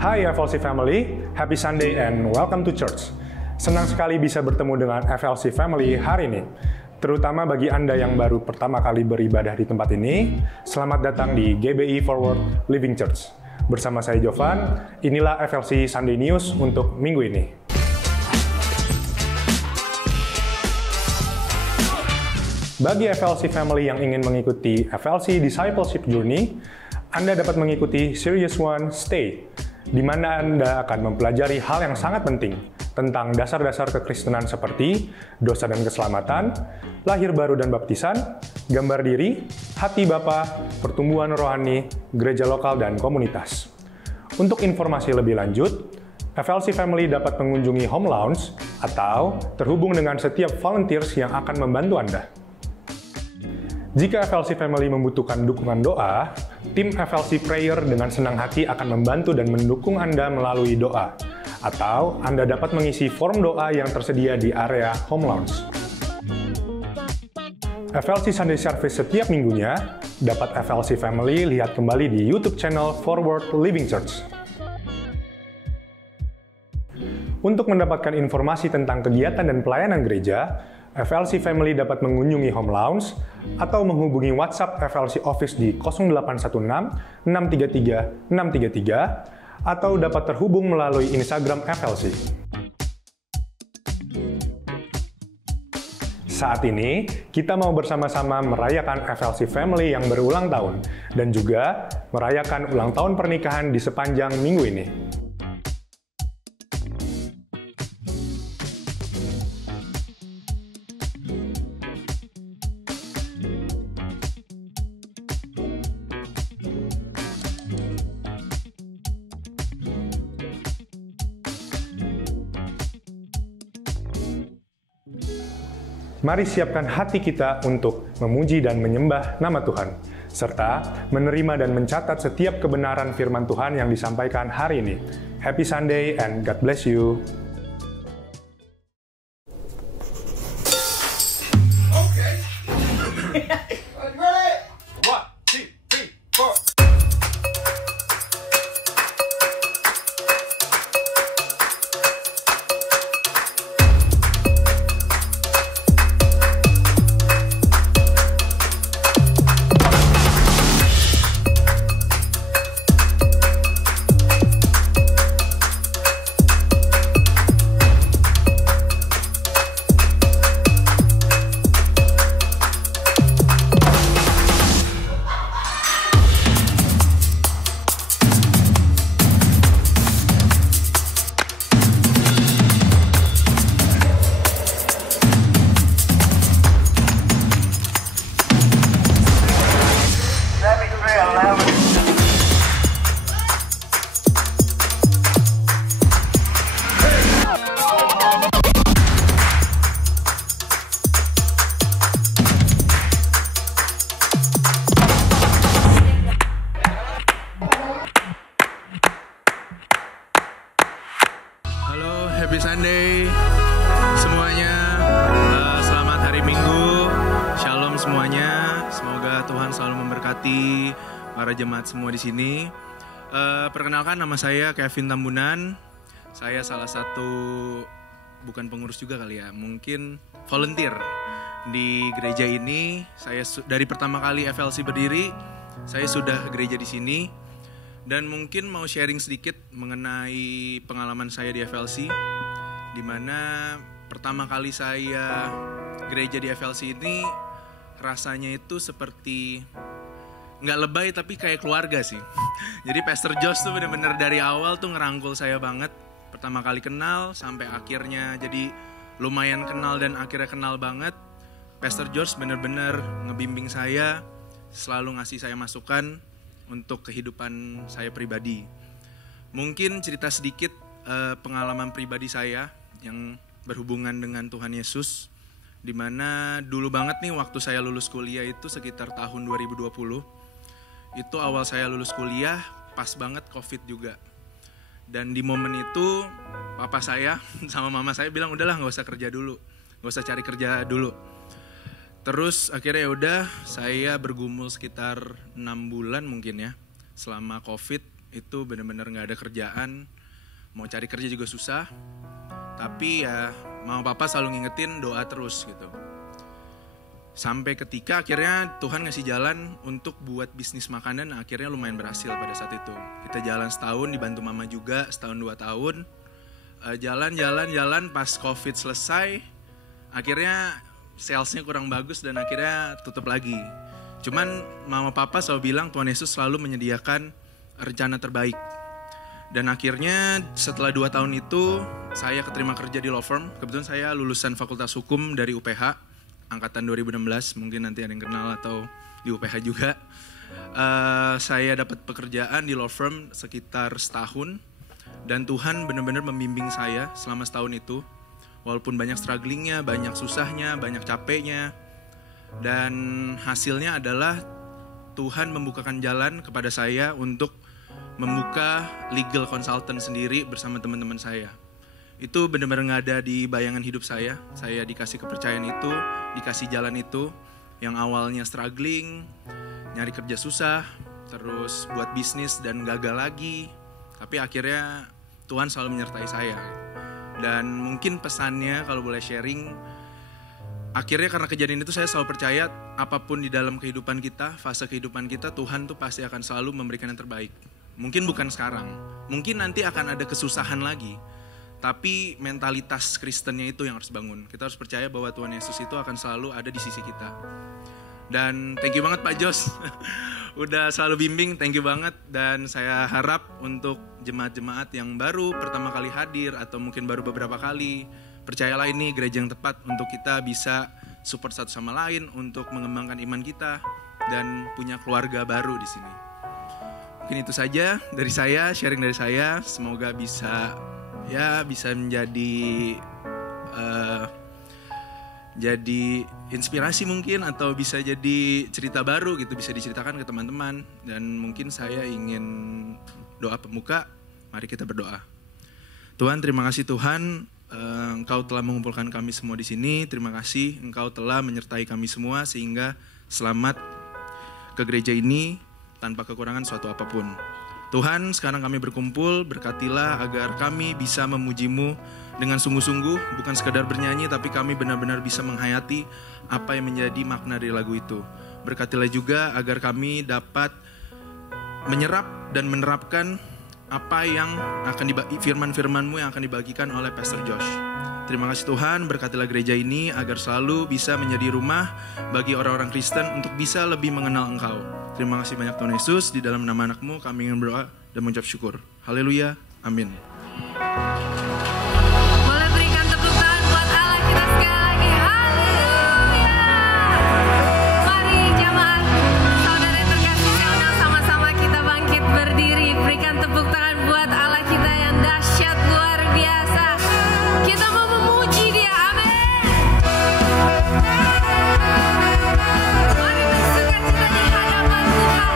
Hai FLC Family, happy Sunday and welcome to church. Senang sekali bisa bertemu dengan FLC Family hari ini. Terutama bagi Anda yang baru pertama kali beribadah di tempat ini, selamat datang di GBI Forward Living Church. Bersama saya Jovan, inilah FLC Sunday News untuk minggu ini. Bagi FLC Family yang ingin mengikuti FLC Discipleship Journey, Anda dapat mengikuti Series 1 Stay, di mana Anda akan mempelajari hal yang sangat penting tentang dasar-dasar kekristenan seperti dosa dan keselamatan, lahir baru dan baptisan, gambar diri, hati Bapa, pertumbuhan rohani, gereja lokal, dan komunitas. Untuk informasi lebih lanjut, FLC Family dapat mengunjungi Home Lounge atau terhubung dengan setiap volunteers yang akan membantu Anda. Jika FLC Family membutuhkan dukungan doa, tim FLC Prayer dengan senang hati akan membantu dan mendukung Anda melalui doa. Atau Anda dapat mengisi form doa yang tersedia di area Home Lounge. FLC Sunday Service setiap minggunya dapat FLC Family lihat kembali di YouTube channel Forward Living Church. Untuk mendapatkan informasi tentang kegiatan dan pelayanan gereja, FLC Family dapat mengunjungi Home Lounge atau menghubungi WhatsApp FLC Office di 0816 633 633 atau dapat terhubung melalui Instagram FLC. Saat ini, kita mau bersama-sama merayakan FLC Family yang berulang tahun dan juga merayakan ulang tahun pernikahan di sepanjang minggu ini. Mari siapkan hati kita untuk memuji dan menyembah nama Tuhan, serta menerima dan mencatat setiap kebenaran firman Tuhan yang disampaikan hari ini. Happy Sunday and God bless you. Happy Sunday semuanya, selamat hari Minggu, Shalom semuanya. Semoga Tuhan selalu memberkati para jemaat semua di sini. Perkenalkan, nama saya Kevin Tambunan. Saya salah satu, bukan pengurus juga kali ya, mungkin volunteer di gereja ini. Saya dari pertama kali FLC berdiri, saya sudah gereja di sini. Dan mungkin mau sharing sedikit mengenai pengalaman saya di FLC, di mana pertama kali saya gereja di FLC ini rasanya itu seperti nggak lebay tapi kayak keluarga sih. Jadi Pastor Josh tuh bener-bener dari awal tuh ngerangkul saya banget. Pertama kali kenal sampai akhirnya jadi lumayan kenal dan akhirnya kenal banget. Pastor Josh bener-bener ngebimbing saya, selalu ngasih saya masukan untuk kehidupan saya pribadi. Mungkin cerita sedikit pengalaman pribadi saya yang berhubungan dengan Tuhan Yesus, dimana dulu banget nih waktu saya lulus kuliah itu sekitar tahun 2020. Itu awal saya lulus kuliah, pas banget COVID juga. Dan di momen itu papa saya sama mama saya bilang udahlah gak usah kerja dulu, gak usah cari kerja dulu. Terus akhirnya ya udah saya bergumul sekitar 6 bulan mungkin ya selama COVID itu benar-benar nggak ada kerjaan, mau cari kerja juga susah. Tapi ya mama papa selalu ngingetin doa terus gitu. Sampai ketika akhirnya Tuhan ngasih jalan untuk buat bisnis makanan, akhirnya lumayan berhasil pada saat itu. Kita jalan setahun, dibantu mama juga setahun 2 tahun. Jalan pas COVID selesai, akhirnya salesnya kurang bagus dan akhirnya tutup lagi. Cuman mama papa selalu bilang Tuhan Yesus selalu menyediakan rencana terbaik. Dan akhirnya setelah 2 tahun itu saya keterima kerja di law firm. Kebetulan saya lulusan Fakultas Hukum dari UPH angkatan 2016, mungkin nanti ada yang kenal atau di UPH juga. Saya dapat pekerjaan di law firm sekitar setahun dan Tuhan benar-benar membimbing saya selama setahun itu. Walaupun banyak strugglingnya, banyak susahnya, banyak capeknya. Dan hasilnya adalah Tuhan membukakan jalan kepada saya untuk membuka legal consultant sendiri bersama teman-teman saya. Itu benar-benar gak ada di bayangan hidup saya. Saya dikasih kepercayaan itu, dikasih jalan itu. Yang awalnya struggling, nyari kerja susah, terus buat bisnis dan gagal lagi. Tapi akhirnya Tuhan selalu menyertai saya. Dan mungkin pesannya kalau boleh sharing, akhirnya karena kejadian itu saya selalu percaya apapun di dalam kehidupan kita, fase kehidupan kita, Tuhan tuh pasti akan selalu memberikan yang terbaik. Mungkin bukan sekarang, mungkin nanti akan ada kesusahan lagi, tapi mentalitas Kristennya itu yang harus bangun. Kita harus percaya bahwa Tuhan Yesus itu akan selalu ada di sisi kita. Dan thank you banget Pak Jos, udah selalu bimbing, thank you banget. Dan saya harap untuk jemaat-jemaat yang baru pertama kali hadir atau mungkin baru beberapa kali, percayalah ini gereja yang tepat untuk kita bisa support satu sama lain untuk mengembangkan iman kita dan punya keluarga baru di sini. Mungkin itu saja dari saya, sharing dari saya. Semoga bisa menjadi jadi inspirasi mungkin, atau bisa jadi cerita baru gitu, bisa diceritakan ke teman-teman. Dan mungkin saya ingin doa pembuka. Mari kita berdoa. Tuhan, terima kasih Tuhan, Engkau telah mengumpulkan kami semua di sini. Terima kasih Engkau telah menyertai kami semua sehingga selamat ke gereja ini tanpa kekurangan suatu apapun. Tuhan, sekarang kami berkumpul, berkatilah agar kami bisa memuji-Mu dengan sungguh-sungguh, bukan sekadar bernyanyi, tapi kami benar-benar bisa menghayati apa yang menjadi makna dari lagu itu. Berkatilah juga agar kami dapat menyerap dan menerapkan apa yang akan firman-firman-Mu yang akan dibagikan oleh Pastor Josh. Terima kasih Tuhan, berkatilah gereja ini agar selalu bisa menjadi rumah bagi orang-orang Kristen untuk bisa lebih mengenal Engkau. Terima kasih banyak Tuhan Yesus, di dalam nama anak-Mu kami ingin berdoa dan mengucap syukur. Haleluya, amin. Boleh berikan tepuk tangan buat Allah kita sekali lagi. Haleluya. Mari jemaat, saudara yang terkasih, saya undang sama-sama kita bangkit berdiri. Berikan tepuk tangan buat Allah kita yang dahsyat luar biasa. Kita mau memuji Dia, amin. Mari bersukacita di hadapan Tuhan.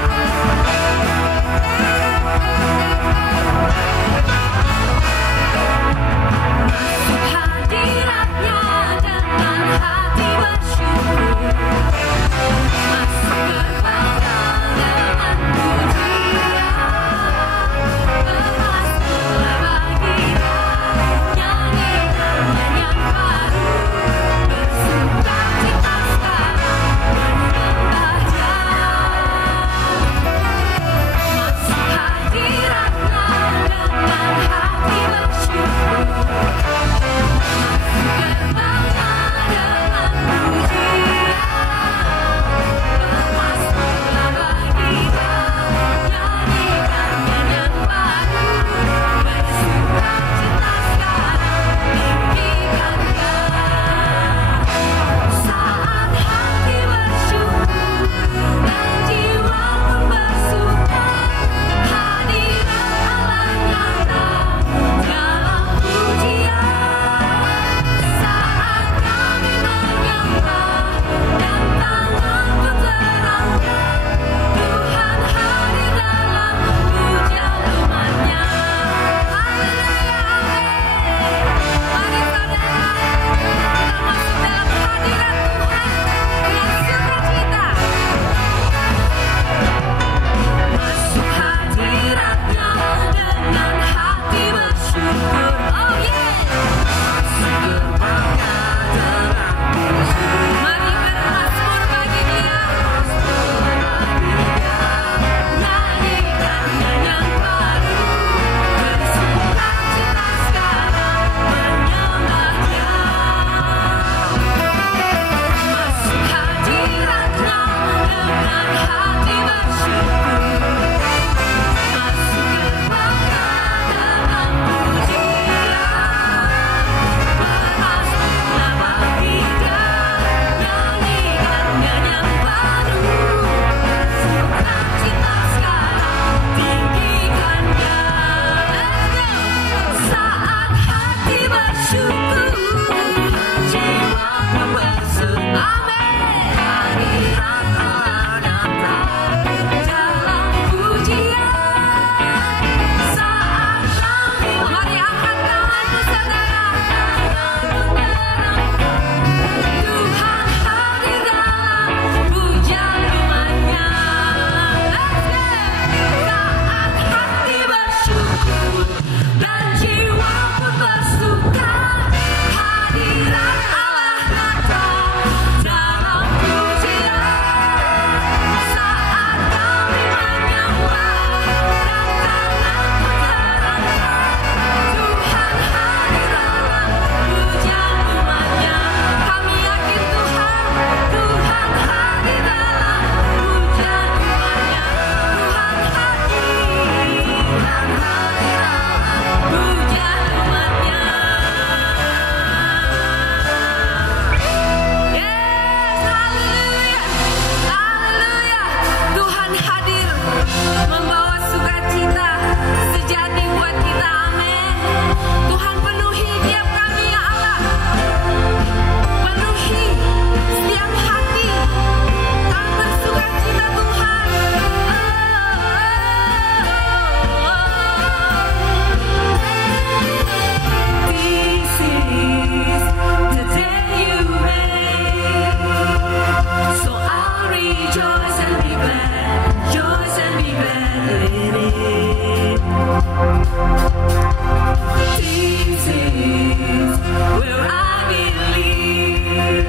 This is where I believe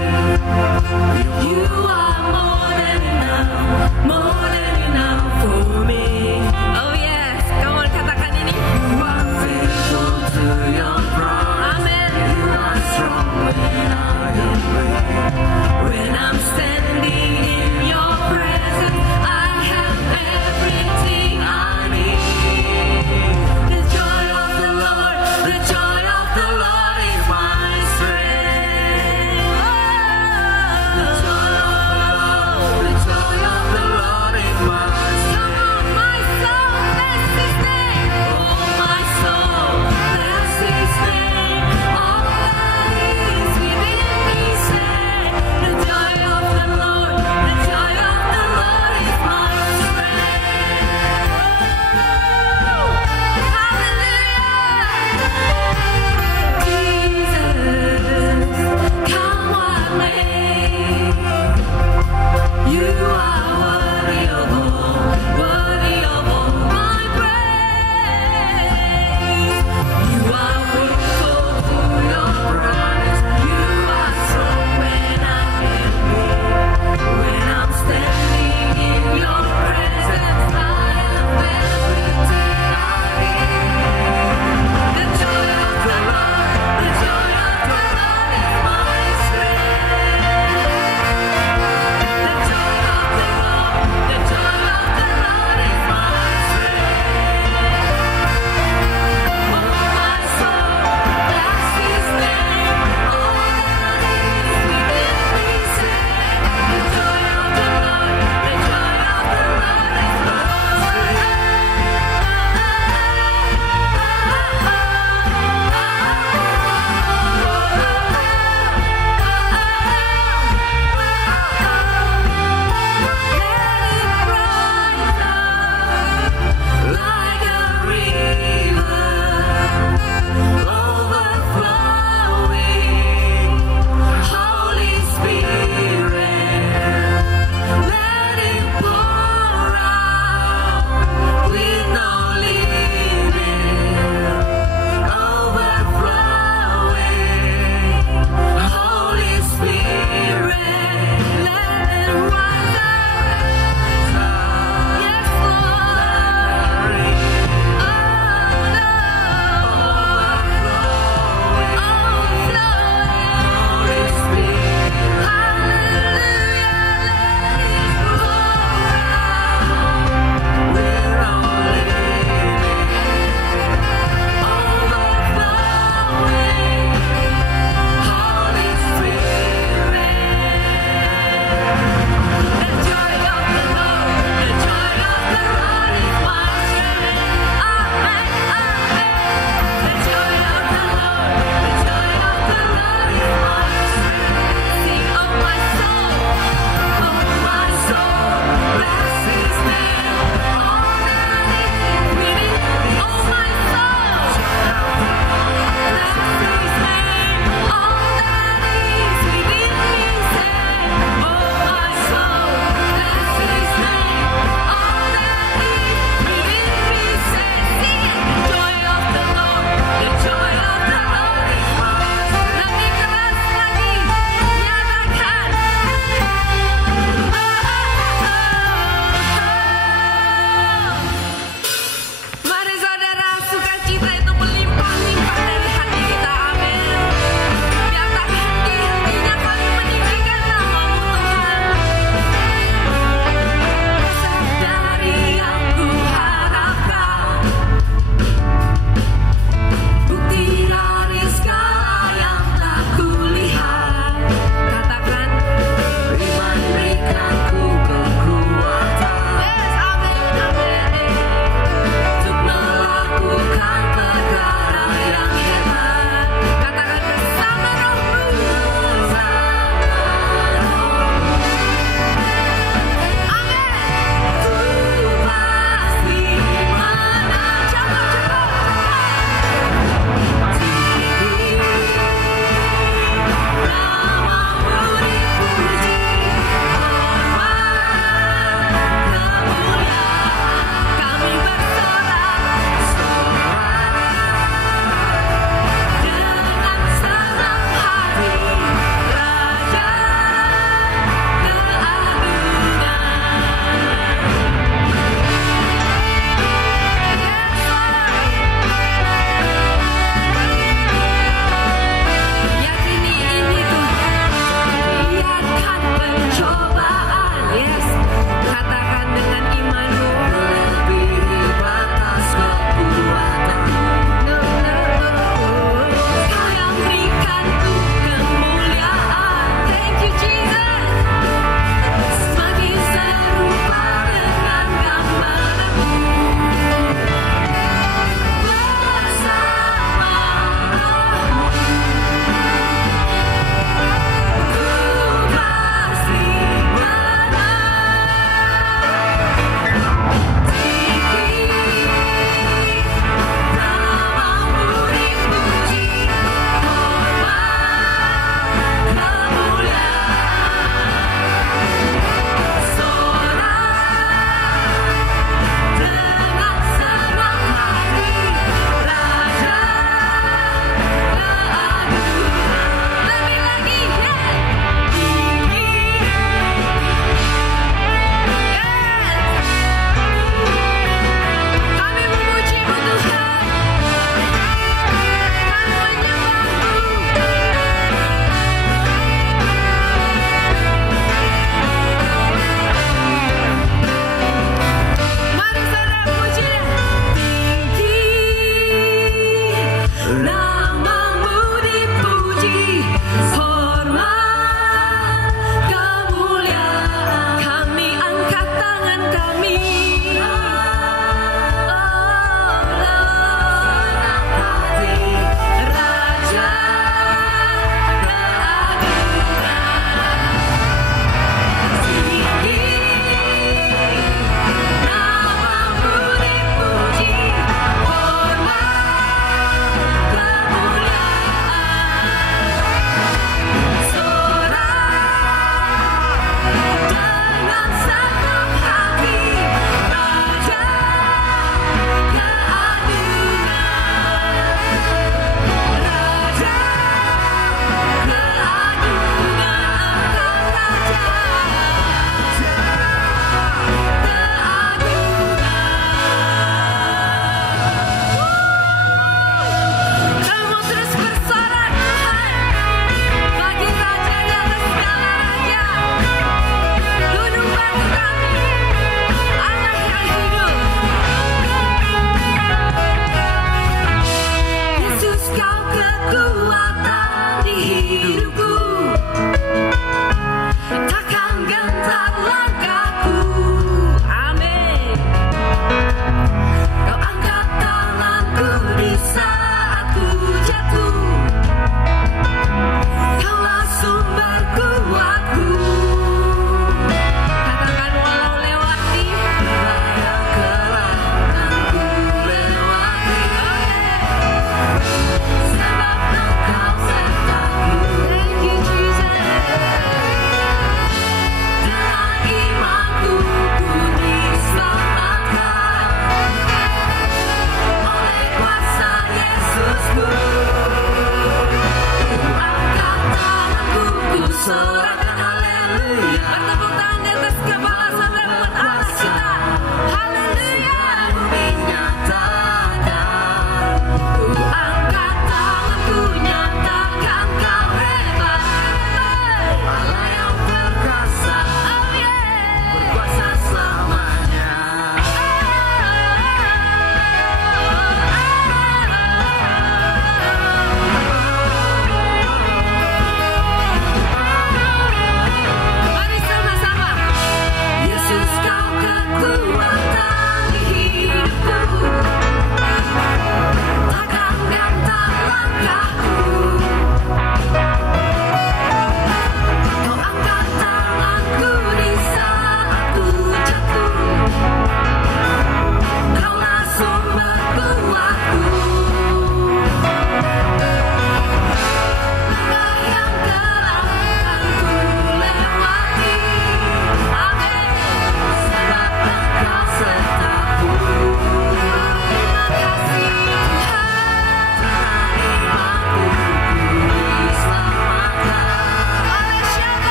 you are more than enough for me. Oh yes, come on katakan ini. You are faithful to your promise. Amen. You are strong when I am weak. When I'm standing in your presence, I have everything I need. There's joy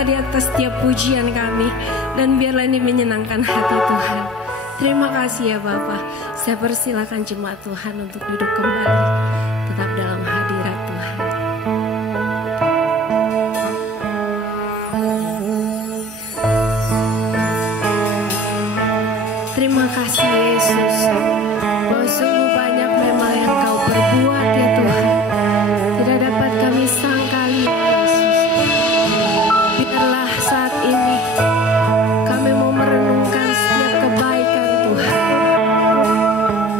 berkuasa di atas setiap pujian kami. Dan biarlah ini menyenangkan hati Tuhan. Terima kasih ya Bapa. Saya persilakan jemaat Tuhan untuk duduk kembali. Tetap dalam hadirat Tuhan. Terima kasih Yesus. Bahwa sungguh banyak memang yang Kau perbuat ya Tuhan. Tidak dapat kami sangkali ya Yesus. Biarlah saat ini kami mau merenungkan setiap kebaikan Tuhan.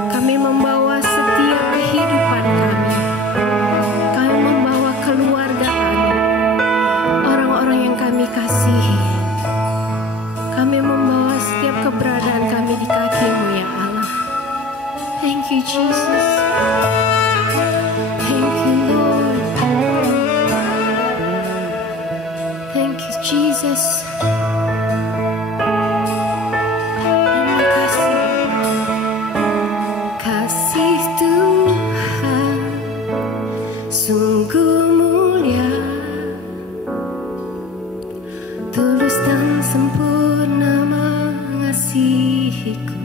Kami membawa setiap kehidupan kami. Kami membawa keluarga kami. Orang-orang yang kami kasihi. Kami membawa setiap keberadaan kami di kaki-Mu ya Allah. Thank you Jesus. Thank you Lord. Thank you Jesus. Terima kasih. Kasih Tuhan sungguh mulia, tulus dan sempurna mengasihiku.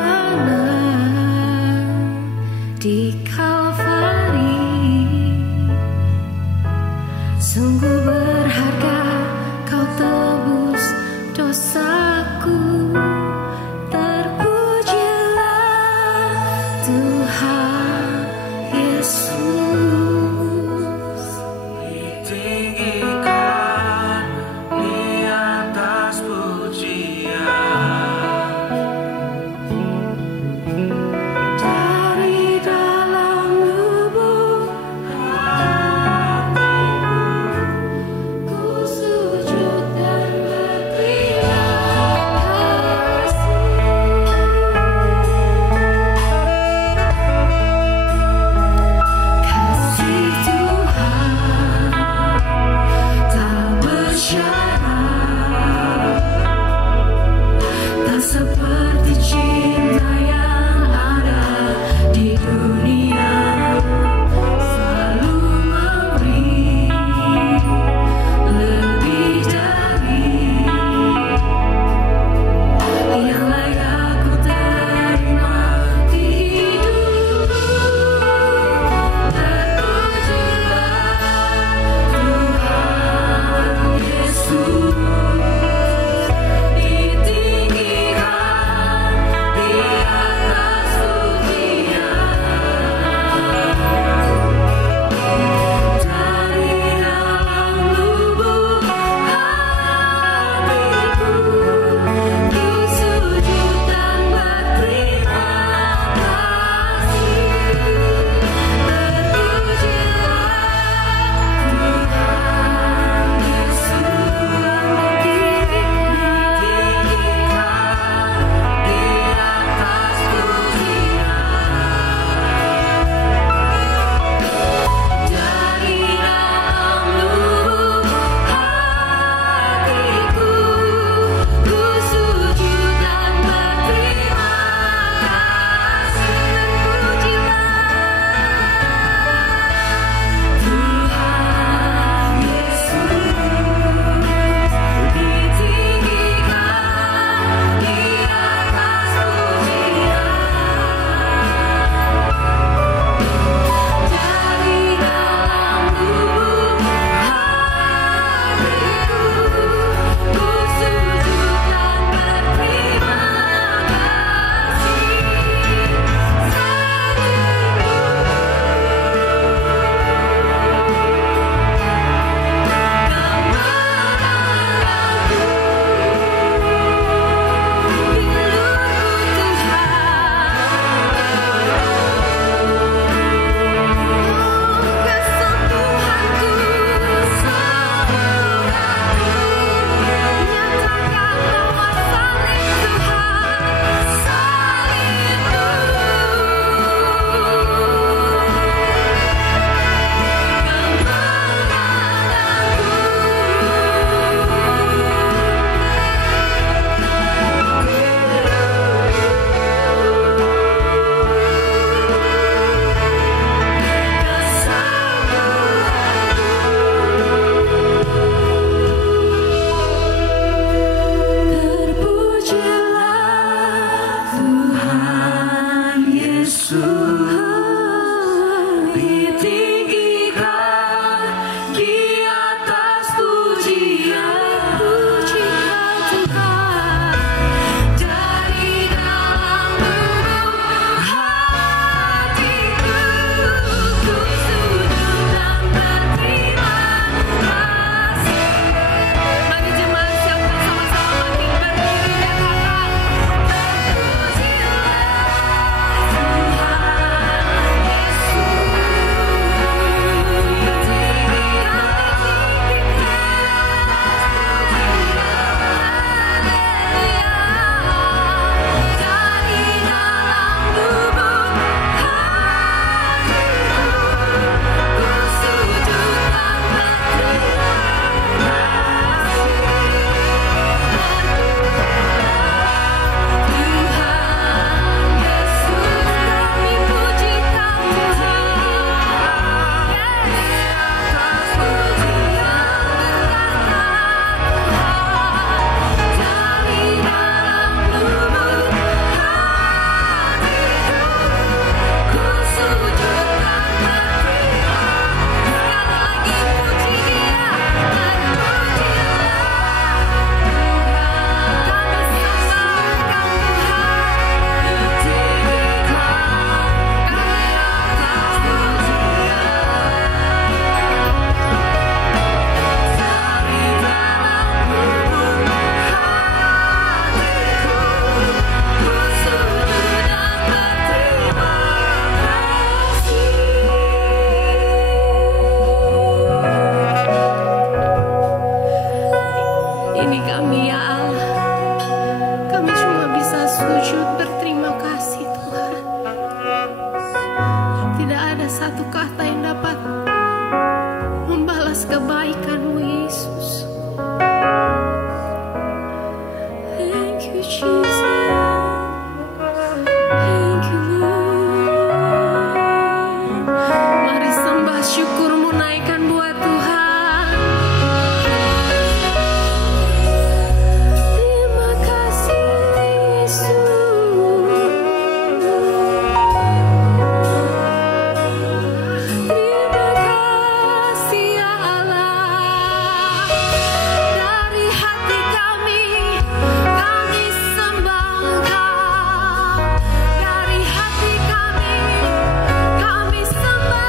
Pengorbanan di Kalvari sungguh berharga, Kau tebus dosaku. Terpujilah Tuhan Yesus. Ditinggikan di atas pujian, Dari dalam lubuk ku sujud dan berterima kasih. ada satu kata yang dapat membalas kebaikan-Mu, Yesus. Thank you, Jesus. Thank you, Lord. Mari sembah syukur-Mu naikkan buat Tuhan. Terima kasih, Yesus. Terima kasih, ya Allah. Dari hati kami sembah Engkau. Dari hati kami sembah.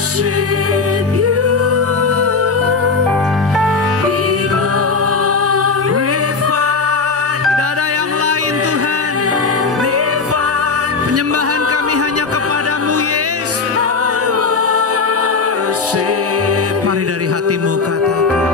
worship you. Be glorified. Tidak ada yang lain Tuhan. Penyembahan kami hanya kepadamu Yesus. Mari dari hatimu katakan.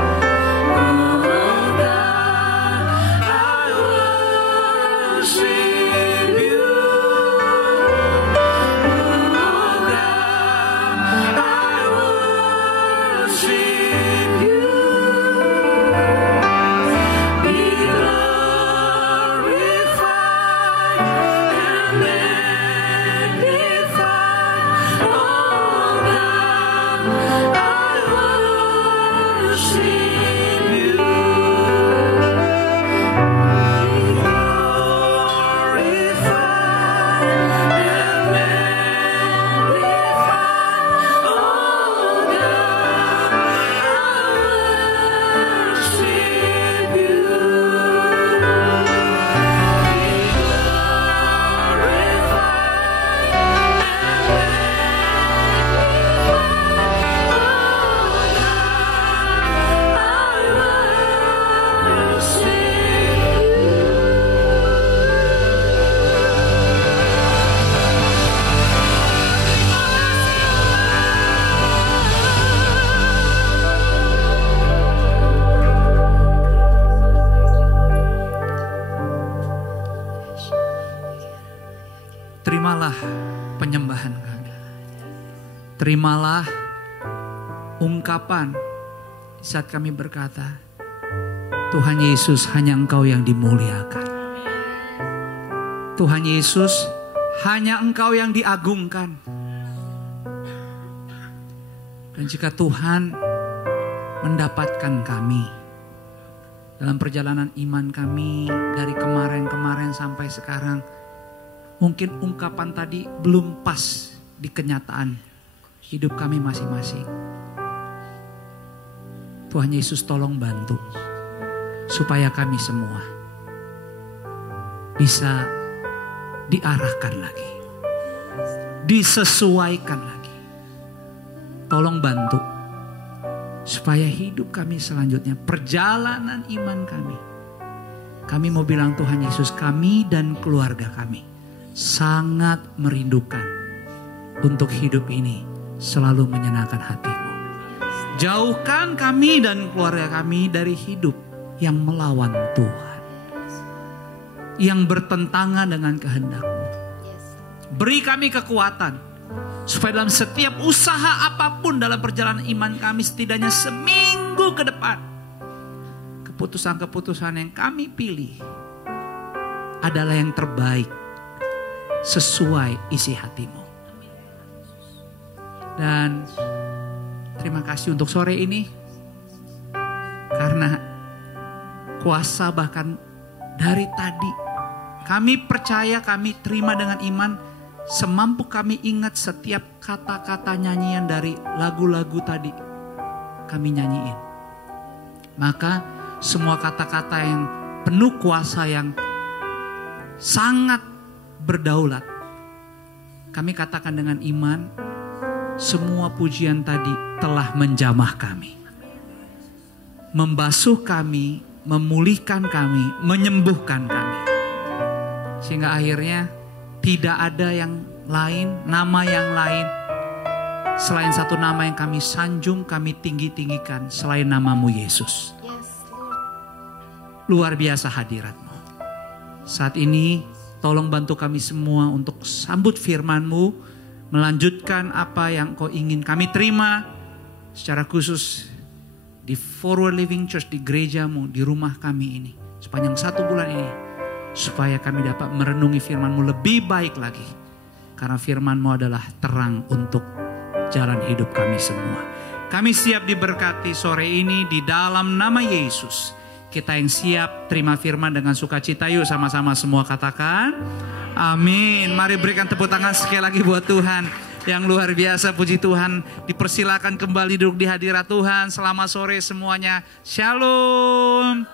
Terimalah penyembahan kami. Terimalah ungkapan saat kami berkata, Tuhan Yesus hanya Engkau yang dimuliakan. Tuhan Yesus hanya Engkau yang diagungkan. Dan jika Tuhan mendapatkan kami dalam perjalanan iman kami dari kemarin-kemarin sampai sekarang, mungkin ungkapan tadi belum pas di kenyataan hidup kami masing-masing. Tuhan Yesus tolong bantu supaya kami semua bisa diarahkan lagi, disesuaikan lagi. Tolong bantu supaya hidup kami selanjutnya, perjalanan iman kami mau bilang Tuhan Yesus, kami dan keluarga kami sangat merindukan untuk hidup ini selalu menyenangkan hati-Mu. Jauhkan kami dan keluarga kami dari hidup yang melawan Tuhan, yang bertentangan dengan kehendak-Mu. Beri kami kekuatan supaya dalam setiap usaha apapun dalam perjalanan iman kami, setidaknya seminggu ke depan, keputusan-keputusan yang kami pilih adalah yang terbaik sesuai isi hati-Mu. Dan terima kasih untuk sore ini, karena kuasa bahkan dari tadi kami percaya, kami terima dengan iman, semampu kami ingat setiap kata-kata nyanyian dari lagu-lagu tadi kami nyanyiin. Maka semua kata-kata yang penuh kuasa, yang sangat berdaulat, kami katakan dengan iman, semua pujian tadi telah menjamah kami, membasuh kami, memulihkan kami, menyembuhkan kami. Sehingga akhirnya tidak ada yang lain, nama yang lain selain satu nama yang kami sanjung, kami tinggi-tinggikan selain namamu Yesus. Luar biasa hadirat-Mu. Saat ini tolong bantu kami semua untuk sambut firman-Mu, melanjutkan apa yang Kau ingin kami terima secara khusus di Forward Living Church, di gereja-Mu, di rumah kami ini sepanjang 1 bulan ini, supaya kami dapat merenungi firman-Mu lebih baik lagi, karena firman-Mu adalah terang untuk jalan hidup kami semua. Kami siap diberkati sore ini di dalam nama Yesus. Kita yang siap terima firman dengan sukacita, yuk sama-sama semua katakan amin. Mari berikan tepuk tangan sekali lagi buat Tuhan yang luar biasa. Puji Tuhan, dipersilakan kembali duduk di hadirat Tuhan. Selamat sore semuanya, shalom.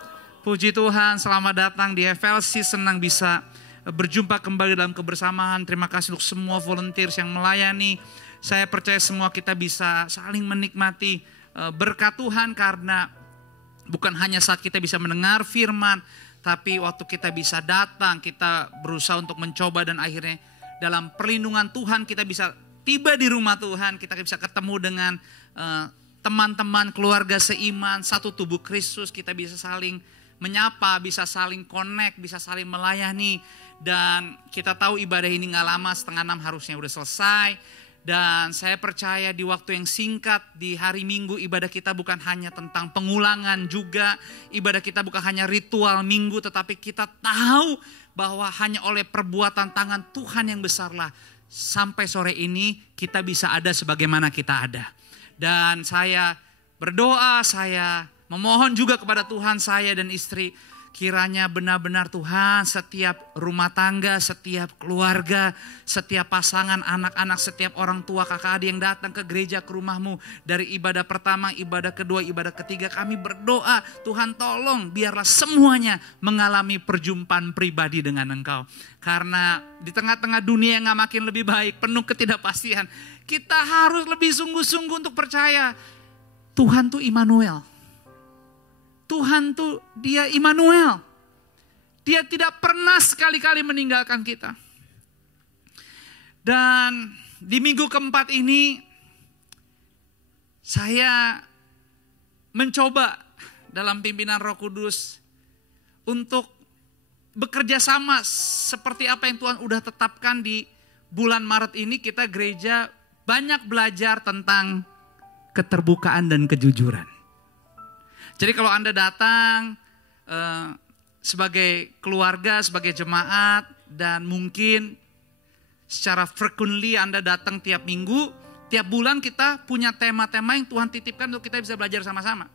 Puji Tuhan, selamat datang di FLC. Senang bisa berjumpa kembali dalam kebersamaan. Terima kasih untuk semua volunteers yang melayani. Saya percaya semua kita bisa saling menikmati berkat Tuhan, karena bukan hanya saat kita bisa mendengar firman, tapi waktu kita bisa datang, kita berusaha untuk mencoba, dan akhirnya dalam perlindungan Tuhan kita bisa tiba di rumah Tuhan, kita bisa ketemu dengan teman-teman, keluarga seiman, satu tubuh Kristus, kita bisa saling menyapa, bisa saling connect, bisa saling melayani. Dan kita tahu ibadah ini gak lama, 5:30 harusnya udah selesai. Dan saya percaya di waktu yang singkat, di hari Minggu, ibadah kita bukan hanya tentang pengulangan juga. Ibadah kita bukan hanya ritual Minggu, tetapi kita tahu bahwa hanya oleh perbuatan tangan Tuhan yang besarlah sampai sore ini kita bisa ada sebagaimana kita ada. Dan saya berdoa, saya memohon juga kepada Tuhan, saya dan istri, kiranya benar-benar Tuhan setiap rumah tangga, setiap keluarga, setiap pasangan, anak-anak, setiap orang tua, kakak adik yang datang ke gereja, ke rumahmu, dari ibadah pertama, ibadah kedua, ibadah ketiga, kami berdoa, Tuhan tolong biarlah semuanya mengalami perjumpaan pribadi dengan Engkau. Karena di tengah-tengah dunia yang gak makin lebih baik, penuh ketidakpastian, kita harus lebih sungguh-sungguh untuk percaya Tuhan tuh Immanuel. Tuhan tuh dia Immanuel. Dia tidak pernah sekali-kali meninggalkan kita. Dan di minggu keempat ini saya mencoba dalam pimpinan Roh Kudus untuk bekerja sama seperti apa yang Tuhan udah tetapkan. Di bulan Maret ini kita gereja banyak belajar tentang keterbukaan dan kejujuran. Jadi kalau Anda datang sebagai keluarga, sebagai jemaat, dan mungkin secara frequently Anda datang tiap minggu, tiap bulan kita punya tema-tema yang Tuhan titipkan untuk kita bisa belajar sama-sama.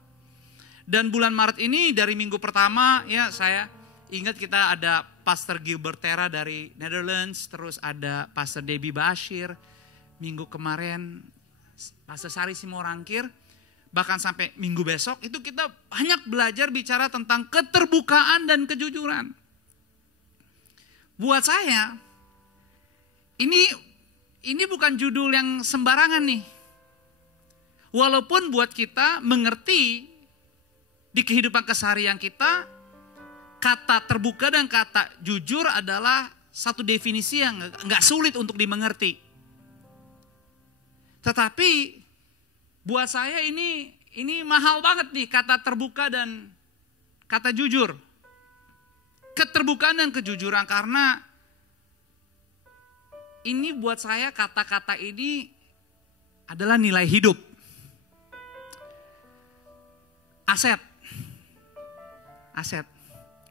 Dan bulan Maret ini dari minggu pertama, ya saya ingat kita ada Pastor Gilbert Tera dari Netherlands, terus ada Pastor Debbie Bashir, minggu kemarin Pastor Sari Simorangkir. Bahkan sampai minggu besok itu kita banyak belajar bicara tentang keterbukaan dan kejujuran. Buat saya ini bukan judul yang sembarangan nih. Walaupun buat kita mengerti di kehidupan keseharian kita, kata terbuka dan kata jujur adalah satu definisi yang gak sulit untuk dimengerti. Tetapi buat saya ini mahal banget nih, kata terbuka dan kata jujur. Keterbukaan dan kejujuran, karena ini buat saya kata-kata ini adalah nilai hidup. Aset.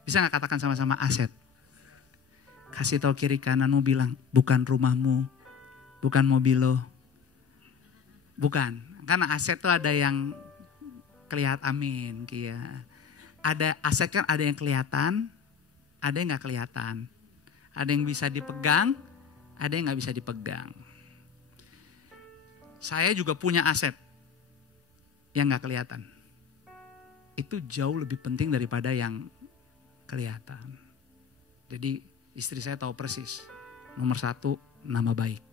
Bisa gak katakan sama-sama aset? Kasih tahu kiri kananmu, bilang bukan rumahmu, bukan mobil lo. Bukan. Karena aset tuh ada yang kelihatan, amin. Kia. Ada aset kan ada yang kelihatan, ada yang gak kelihatan. Ada yang bisa dipegang, ada yang gak bisa dipegang. Saya juga punya aset yang gak kelihatan. Itu jauh lebih penting daripada yang kelihatan. Jadi istri saya tahu persis. Nomor 1, nama baik.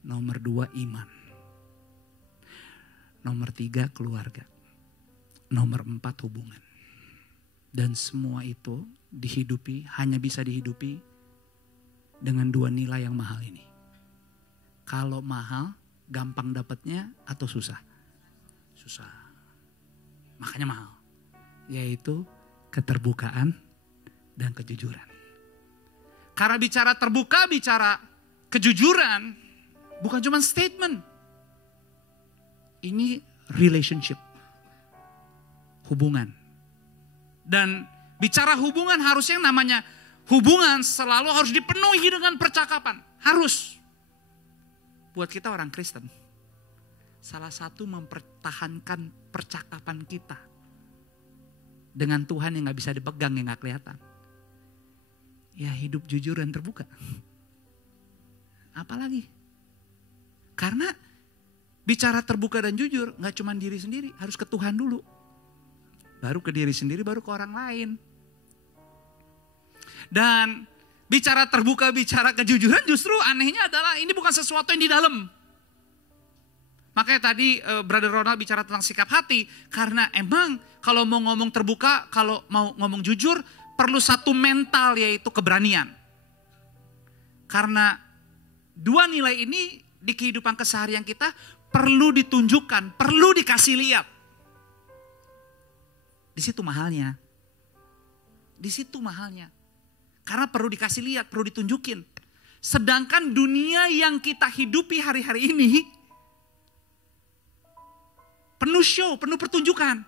Nomor 2, iman. Nomor 3, keluarga. Nomor 4, hubungan. Dan semua itu hanya bisa dihidupi dengan 2 nilai yang mahal ini. Kalau mahal, gampang dapatnya atau susah? Susah. Makanya mahal. Yaitu keterbukaan dan kejujuran. Karena bicara terbuka, bicara kejujuran, bukan cuma statement. Ini relationship. Hubungan. Dan bicara hubungan, harusnya yang namanya hubungan selalu harus dipenuhi dengan percakapan. Harus. Buat kita orang Kristen, salah satu mempertahankan percakapan kita dengan Tuhan yang gak bisa dipegang, yang gak kelihatan. Ya hidup jujur dan terbuka. Apalagi? Karena bicara terbuka dan jujur gak cuma diri sendiri, harus ke Tuhan dulu. Baru ke diri sendiri, baru ke orang lain. Dan bicara terbuka, bicara kejujuran, justru anehnya adalah ini bukan sesuatu yang di dalam. Makanya tadi Brother Ronald bicara tentang sikap hati. Karena emang kalau mau ngomong terbuka, kalau mau ngomong jujur, perlu satu mental, yaitu keberanian. Karena dua nilai ini di kehidupan keseharian kita perlu ditunjukkan, perlu dikasih lihat. Di situ mahalnya. Di situ mahalnya. Karena perlu dikasih lihat, perlu ditunjukin. Sedangkan dunia yang kita hidupi hari-hari ini penuh show, penuh pertunjukan.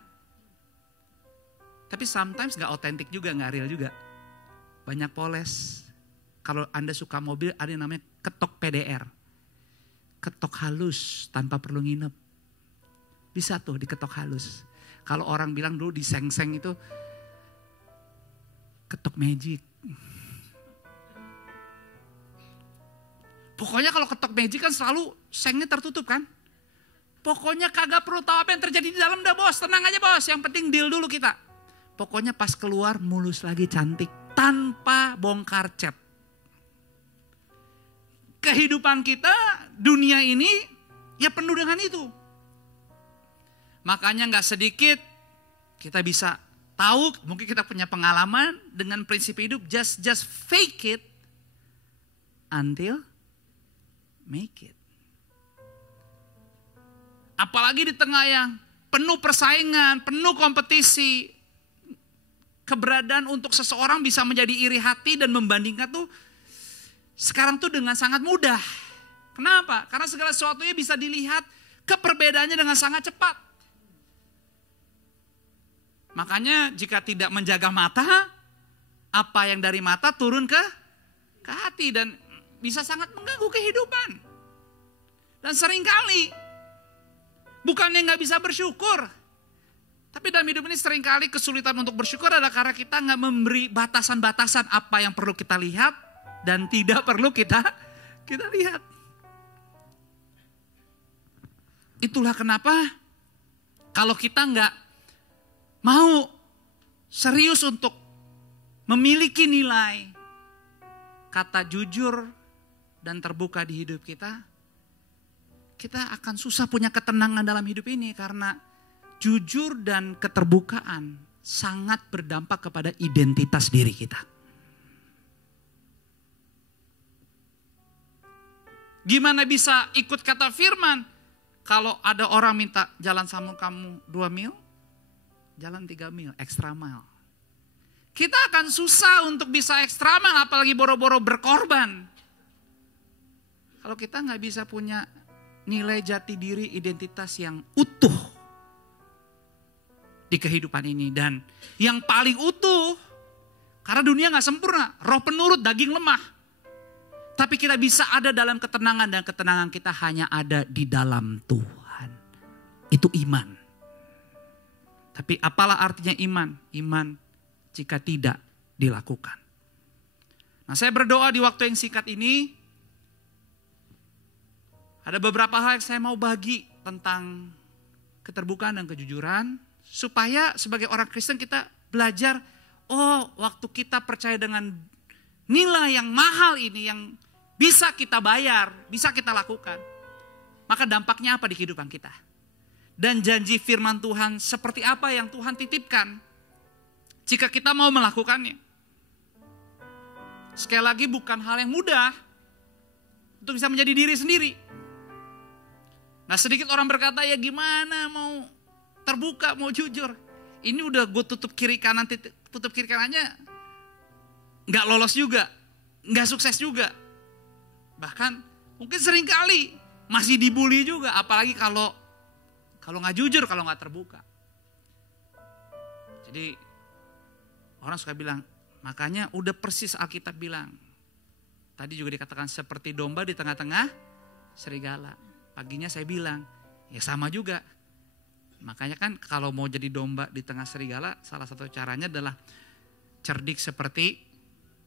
Tapi sometimes gak otentik juga, gak real juga. Banyak poles. Kalau Anda suka mobil, ada yang namanya ketok PDR. Ketok halus tanpa perlu nginep. Bisa tuh diketok halus. Kalau orang bilang dulu di seng-seng itu ketok magic. Pokoknya kalau ketok magic kan selalu sengnya tertutup kan. Pokoknya kagak perlu tahu apa yang terjadi di dalam dah bos. Tenang aja bos, yang penting deal dulu kita. Pokoknya pas keluar mulus lagi cantik tanpa bongkar cat. Kehidupan kita, dunia ini ya penuh dengan itu. Makanya gak sedikit kita bisa tahu, mungkin kita punya pengalaman dengan prinsip hidup just fake it until make it. Apalagi di tengah yang penuh persaingan, penuh kompetisi, keberadaan untuk seseorang bisa menjadi iri hati dan membandingkan tuh sekarang tuh dengan sangat mudah. Kenapa? Karena segala sesuatunya bisa dilihat keperbedaannya dengan sangat cepat. Makanya jika tidak menjaga mata, apa yang dari mata turun ke hati dan bisa sangat mengganggu kehidupan. Dan seringkali bukannya nggak bisa bersyukur, tapi dalam hidup ini seringkali kesulitan untuk bersyukur adalah karena kita nggak memberi batasan-batasan apa yang perlu kita lihat dan tidak perlu kita lihat. Itulah kenapa kalau kita nggak mau serius untuk memiliki nilai kata jujur dan terbuka di hidup kita, kita akan susah punya ketenangan dalam hidup ini karena jujur dan keterbukaan sangat berdampak kepada identitas diri kita. Gimana bisa ikut kata firman kalau ada orang minta jalan sama kamu 2 mil, jalan 3 mil, extra mile. Kita akan susah untuk bisa extra mile, apalagi boro-boro berkorban. Kalau kita nggak bisa punya nilai jati diri, identitas yang utuh di kehidupan ini. Dan yang paling utuh, karena dunia gak sempurna, roh penurut, daging lemah. Tapi kita bisa ada dalam ketenangan, dan ketenangan kita hanya ada di dalam Tuhan. Itu iman. Tapi apalah artinya iman? Iman jika tidak dilakukan. Nah, saya berdoa di waktu yang singkat ini, ada beberapa hal yang saya mau bagi tentang keterbukaan dan kejujuran. Supaya sebagai orang Kristen kita belajar, oh waktu kita percaya dengan nilai yang mahal ini yang bisa kita bayar, bisa kita lakukan. Maka dampaknya apa di kehidupan kita? Dan janji firman Tuhan seperti apa yang Tuhan titipkan jika kita mau melakukannya. Sekali lagi bukan hal yang mudah untuk bisa menjadi diri sendiri. Nah, sedikit orang berkata, ya gimana mau terbuka, mau jujur. Ini udah gue tutup kiri kanan, tutup kiri kanannya gak lolos juga, gak sukses juga. Bahkan mungkin sering kali masih dibully juga, apalagi kalau gak jujur, kalau gak terbuka. Jadi orang suka bilang, makanya udah persis Alkitab bilang. Tadi juga dikatakan seperti domba di tengah-tengah serigala. Paginya saya bilang, ya sama juga. Makanya kan kalau mau jadi domba di tengah serigala, salah satu caranya adalah cerdik seperti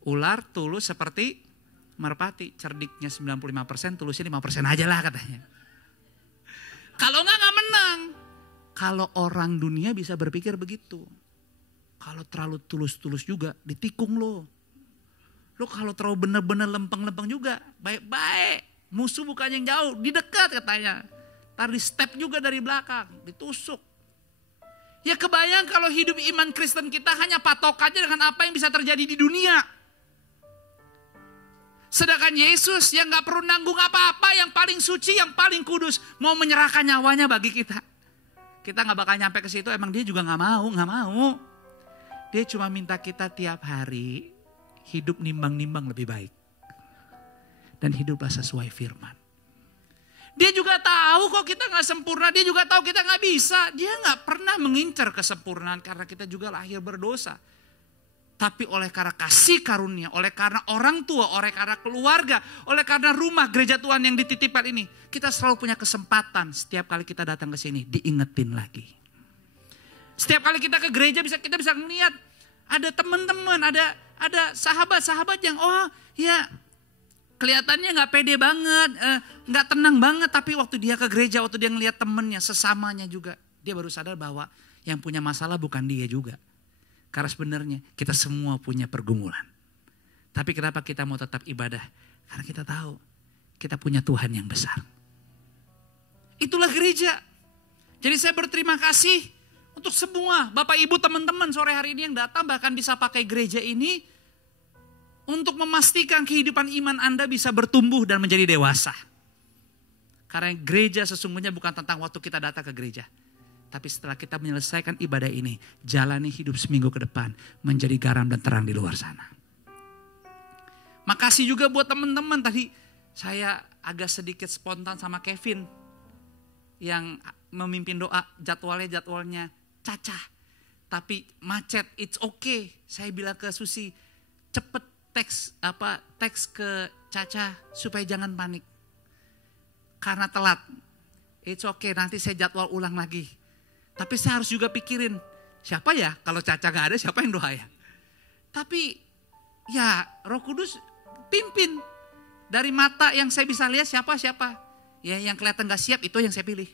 ular, tulus seperti merpati. Cerdiknya 95%, tulusnya 5% aja lah katanya. Kalau enggak menang. Kalau orang dunia bisa berpikir begitu. Kalau terlalu tulus-tulus juga, ditikung lo. Lu kalau terlalu bener-bener lempeng-lempeng juga, baik-baik. Musuh bukan yang jauh, di dekat katanya. Ntar di step juga dari belakang, ditusuk. Ya kebayang kalau hidup iman Kristen kita hanya patokannya dengan apa yang bisa terjadi di dunia. Sedangkan Yesus yang gak perlu nanggung apa-apa, yang paling suci, yang paling kudus, mau menyerahkan nyawanya bagi kita. Kita gak bakal nyampe ke situ, emang dia juga gak mau. Dia cuma minta kita tiap hari hidup nimbang-nimbang lebih baik. Dan hiduplah sesuai firman. Dia juga tahu kok kita gak sempurna. Dia juga tahu kita gak bisa. Dia gak pernah mengincar kesempurnaan karena kita juga lahir berdosa. Tapi oleh karena kasih karunia, oleh karena orang tua, oleh karena keluarga, oleh karena rumah gereja Tuhan yang dititipkan ini. Kita selalu punya kesempatan setiap kali kita datang ke sini diingetin lagi. Setiap kali kita ke gereja kita bisa ngeliat ada teman-teman, ada sahabat-sahabat yang kelihatannya nggak pede banget, nggak tenang banget. Tapi waktu dia ke gereja, waktu dia ngeliat temennya, sesamanya juga, dia baru sadar bahwa yang punya masalah bukan dia juga. Karena sebenarnya kita semua punya pergumulan. Tapi kenapa kita mau tetap ibadah? Karena kita tahu kita punya Tuhan yang besar. Itulah gereja. Jadi saya berterima kasih untuk semua Bapak Ibu teman-teman sore hari ini yang datang, bahkan bisa pakai gereja ini untuk memastikan kehidupan iman Anda bisa bertumbuh dan menjadi dewasa. Karena gereja sesungguhnya bukan tentang waktu kita datang ke gereja. Tapi setelah kita menyelesaikan ibadah ini, jalani hidup seminggu ke depan menjadi garam dan terang di luar sana. Makasih juga buat teman-teman. Tadi saya agak sedikit spontan sama Kevin yang memimpin doa, jadwalnya cacah. Tapi macet, it's okay. Saya bilang ke Susi, cepet teks ke Caca supaya jangan panik. Karena telat. It's okay, nanti saya jadwal ulang lagi. Tapi saya harus juga pikirin, siapa ya kalau Caca gak ada, siapa yang doa ya? Tapi ya Roh Kudus pimpin. Dari mata yang saya bisa lihat siapa. Ya yang kelihatan gak siap itu yang saya pilih.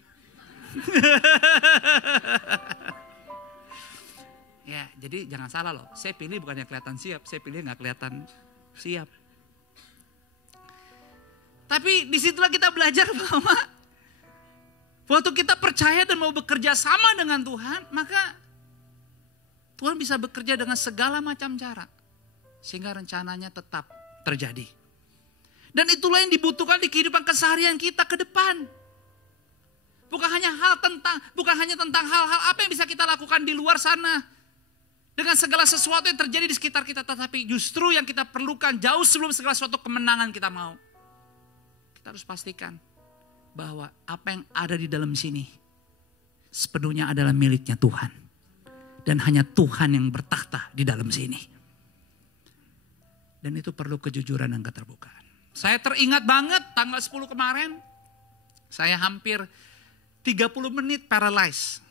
Ya jadi jangan salah loh, saya pilih bukan yang kelihatan siap, saya pilih yang gak kelihatan siap. Tapi disitulah kita belajar bahwa waktu kita percaya dan mau bekerja sama dengan Tuhan, maka Tuhan bisa bekerja dengan segala macam cara. Sehingga rencananya tetap terjadi. Dan itulah yang dibutuhkan di kehidupan keseharian kita ke depan. Bukan hanya tentang hal-hal apa yang bisa kita lakukan di luar sana. Dengan segala sesuatu yang terjadi di sekitar kita. Tetapi justru yang kita perlukan jauh sebelum segala sesuatu kemenangan kita mau. Kita harus pastikan bahwa apa yang ada di dalam sini sepenuhnya adalah miliknya Tuhan. Dan hanya Tuhan yang bertakhta di dalam sini. Dan itu perlu kejujuran dan keterbukaan. Saya teringat banget tanggal 10 kemarin, saya hampir 30 menit paralyzed.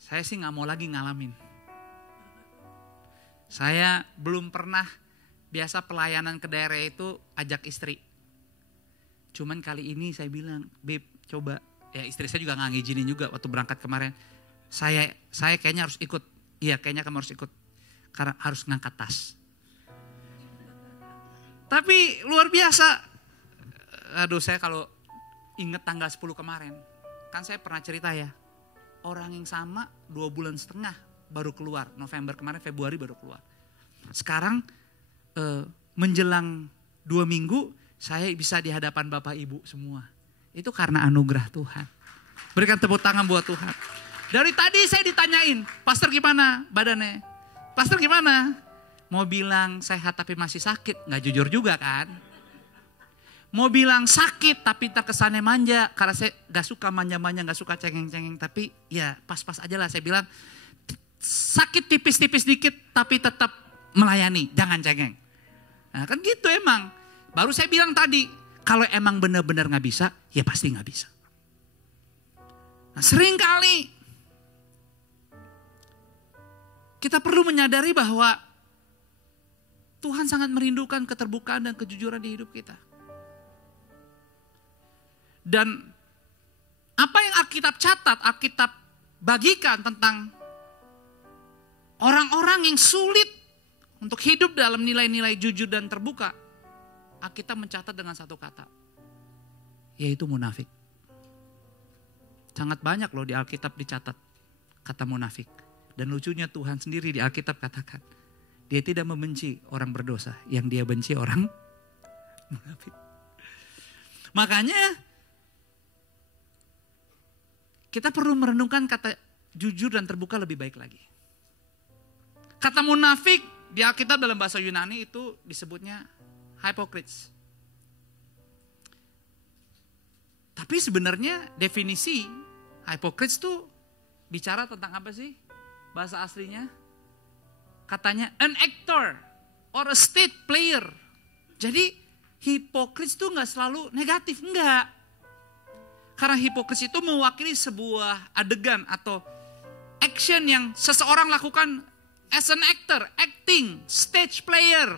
Saya sih gak mau lagi ngalamin. Saya belum pernah, biasa pelayanan ke daerah itu ajak istri. Cuman kali ini saya bilang, Beb coba, ya istri saya juga gak ngizinin juga waktu berangkat kemarin. Saya kayaknya harus ikut, iya kayaknya kamu harus ikut. Karena harus ngangkat tas. Tapi luar biasa, aduh saya kalau inget tanggal 10 kemarin, kan saya pernah cerita ya, orang yang sama 2,5 bulan baru keluar, November kemarin, Februari baru keluar. Sekarang menjelang 2 minggu, saya bisa di hadapan Bapak Ibu semua. Itu karena anugerah Tuhan. Berikan tepuk tangan buat Tuhan. Dari tadi saya ditanyain, Pastor gimana badannya? Pastor gimana? Mau bilang sehat tapi masih sakit, gak jujur juga kan? Mau bilang sakit tapi terkesannya manja, karena saya gak suka manja-manja, gak suka cengeng-cengeng. Tapi ya pas-pas aja lah, saya bilang sakit tipis-tipis dikit tapi tetap melayani, jangan cengeng. Nah kan gitu emang. Baru saya bilang tadi, kalau emang benar-benar gak bisa, ya pasti gak bisa. Nah sering kali kita perlu menyadari bahwa Tuhan sangat merindukan keterbukaan dan kejujuran di hidup kita. Dan apa yang Alkitab catat, Alkitab bagikan tentang orang-orang yang sulit untuk hidup dalam nilai-nilai jujur dan terbuka, Alkitab mencatat dengan satu kata, yaitu munafik. Sangat banyak loh di Alkitab dicatat kata munafik. Dan lucunya Tuhan sendiri di Alkitab katakan, dia tidak membenci orang berdosa, yang dia benci orang munafik. Makanya kita perlu merenungkan kata jujur dan terbuka lebih baik lagi. Kata munafik di Alkitab dalam bahasa Yunani itu disebutnya hypocrites. Tapi sebenarnya definisi hypocrites itu bicara tentang apa sih? Bahasa aslinya katanya an actor or a state player. Jadi hipokris itu nggak selalu negatif, enggak. Karena hipokris itu mewakili sebuah adegan atau action yang seseorang lakukan as an actor, acting, stage player.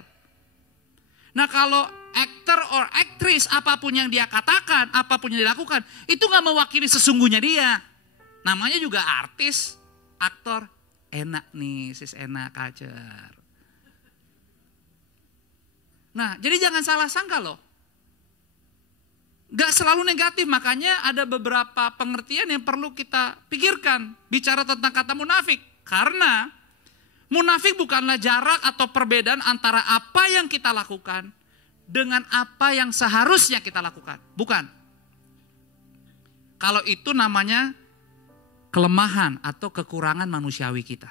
Nah kalau actor or actress, apapun yang dia katakan, apapun yang dilakukan, itu nggak mewakili sesungguhnya dia. Namanya juga artis, aktor. Enak nih, sis enak kacer. Nah, jadi jangan salah sangka loh. Gak selalu negatif, makanya ada beberapa pengertian yang perlu kita pikirkan. Bicara tentang kata munafik. Karena munafik bukanlah jarak atau perbedaan antara apa yang kita lakukan dengan apa yang seharusnya kita lakukan. Bukan. Kalau itu namanya kelemahan atau kekurangan manusiawi kita.